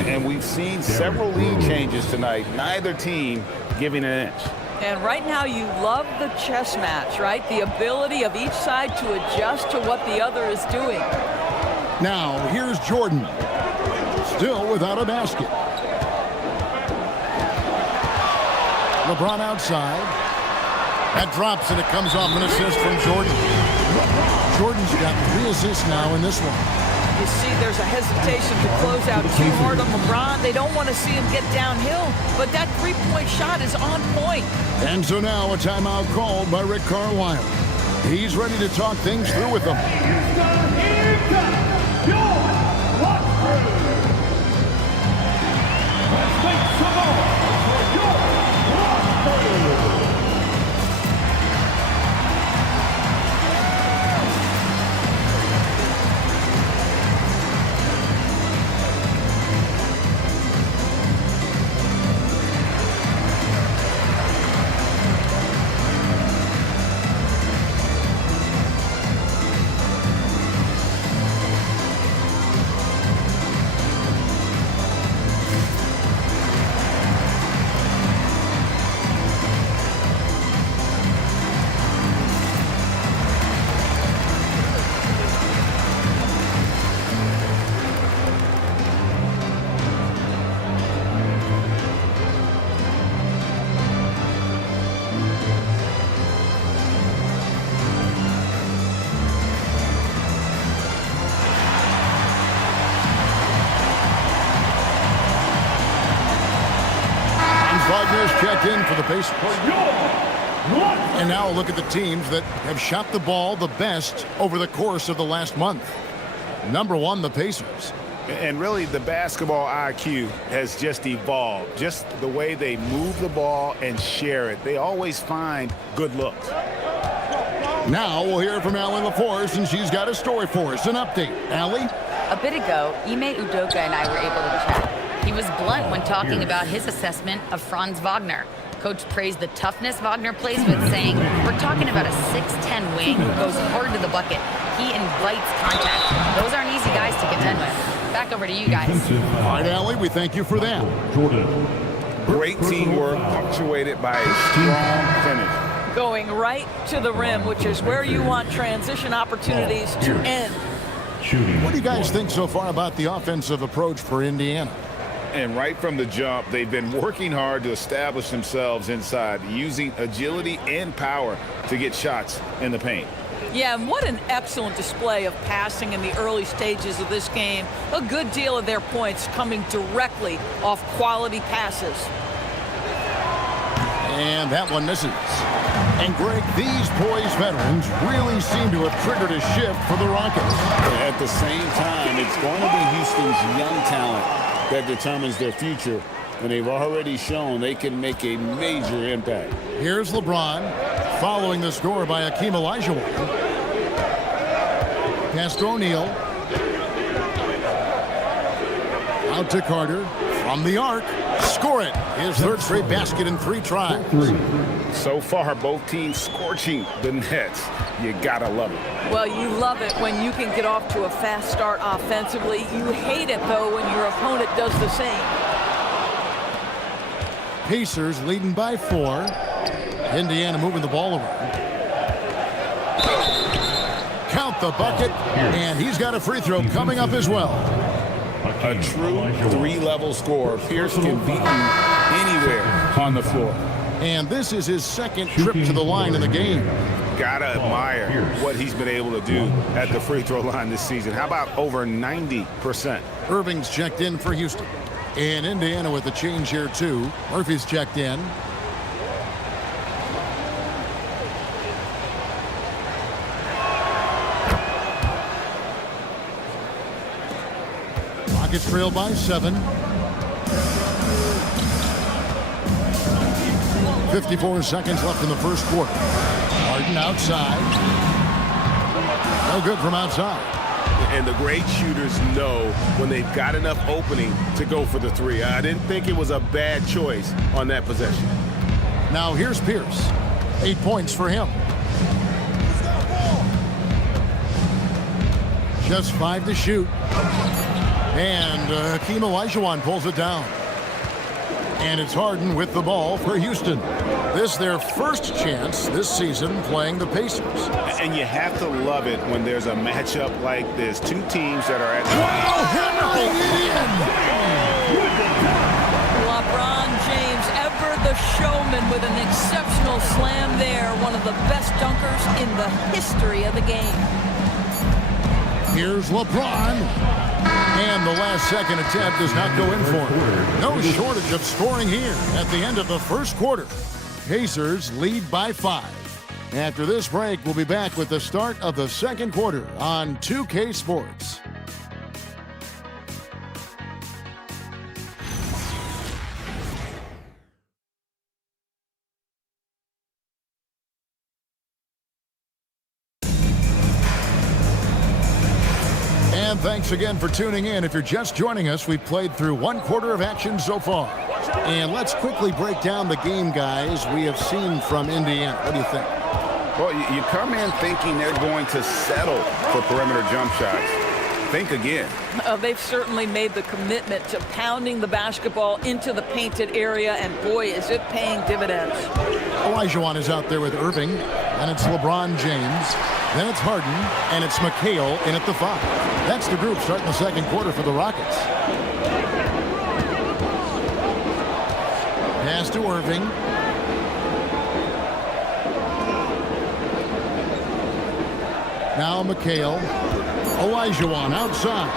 And we've seen several lead changes tonight, neither team giving an inch. And right now you love the chess match, right? The ability of each side to adjust to what the other is doing. Now, here's Jordan, still without a basket. LeBron outside. That drops, and it comes off an assist from Jordan. Jordan's got 3 assists now in this one. You see there's a hesitation to close out too hard on LeBron. They don't want to see him get downhill, but that three-point shot is on point. And so now a timeout called by Rick Carlisle. He's ready to talk things through with them. Wagner's checked in for the Pacers. And now look at the teams that have shot the ball the best over the course of the last month. Number 1, the Pacers. And really, the basketball IQ has just evolved. Just the way they move the ball and share it. They always find good looks. Now we'll hear from Allie LaForce, and she's got a story for us. An update. Allie? A bit ago, Ime Udoka and I were able to chat. He was blunt when talking about his assessment of Franz Wagner. Coach praised the toughness Wagner plays with, saying, we're talking about a 6'10 wing who goes hard to the bucket. He invites contact. Those aren't easy guys to contend with. Back over to you guys. All right, Allie, we thank you for that. Great teamwork punctuated by a strong finish. Going right to the rim, which is where you want transition opportunities to end. What do you guys think so far about the offensive approach for Indiana? And right from the jump, they've been working hard to establish themselves inside, using agility and power to get shots in the paint. Yeah, and what an excellent display of passing in the early stages of this game. A good deal of their points coming directly off quality passes. And that one misses. And Greg, these poised veterans really seem to have triggered a shift for the Rockets. At the same time, it's going to be Houston's young talent that determines their future, and they've already shown they can make a major impact. Here's LeBron following the score by Hakeem Olajuwon. Pass to O'Neal. Out to Carter from the arc. Score it. His third straight basket in 3 tries. So far, both teams scorching the Nets. You gotta love it. Well, you love it when you can get off to a fast start offensively. You hate it, though, when your opponent does the same. Pacers leading by 4. Indiana moving the ball around. the bucket, and he's got a free throw coming up as well. A true three-level scorer. Pierce can beat you anywhere on the floor. And this is his second trip to the line in the game. Gotta admire what he's been able to do at the free throw line this season. How about over 90%? Irving's checked in for Houston. And Indiana with the change here, too. Murphy's checked in. Rockets trail by 7. 54 seconds left in the first quarter. Harden outside. No good from outside. And the great shooters know when they've got enough opening to go for the three. I didn't think it was a bad choice on that possession. Now here's Pierce. 8 points for him. Just 5 to shoot. And Hakeem Olajuwon pulls it down. And it's Harden with the ball for Houston. This is their first chance this season playing the Pacers. And you have to love it when there's a matchup like this. Two teams that are at the... Wow, hammering it in! LeBron James, ever the showman, with an exceptional slam there. One of the best dunkers in the history of the game. Here's LeBron. And the last second attempt does not go in for him. No shortage of scoring here at the end of the first quarter. Pacers lead by 5. After this break, we'll be back with the start of the second quarter on 2K Sports. And thanks again for tuning in. If you're just joining us, we've played through one quarter of action so far. And let's quickly break down the game, guys, we have seen from Indiana. What do you think? Well, you come in thinking they're going to settle for perimeter jump shots. Think again. They've certainly made the commitment to pounding the basketball into the painted area, and boy, is it paying dividends. Olajuwon is out there with Irving, and it's LeBron James. Then it's Harden, and it's McHale in at the 5. That's the group starting the second quarter for the Rockets. Pass to Irving. Now McHale. Olajuwon outside.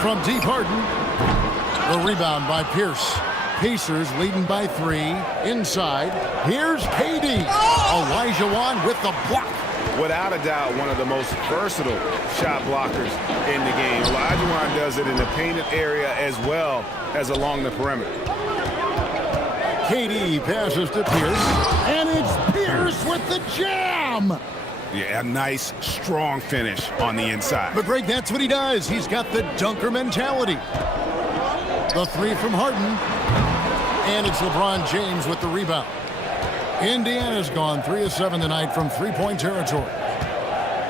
From deep, Harden. The rebound by Pierce. Pacers leading by 3. Inside. Here's KD. Olajuwon with the block. Without a doubt, one of the most versatile shot blockers in the game. Olajuwon does it in the painted area as well as along the perimeter. KD passes to Pierce, and it's Pierce with the jam. Yeah, a nice, strong finish on the inside. But Greg, that's what he does. He's got the dunker mentality. The 3 from Harden, and it's LeBron James with the rebound. Indiana's gone 3 of 7 tonight from three-point territory.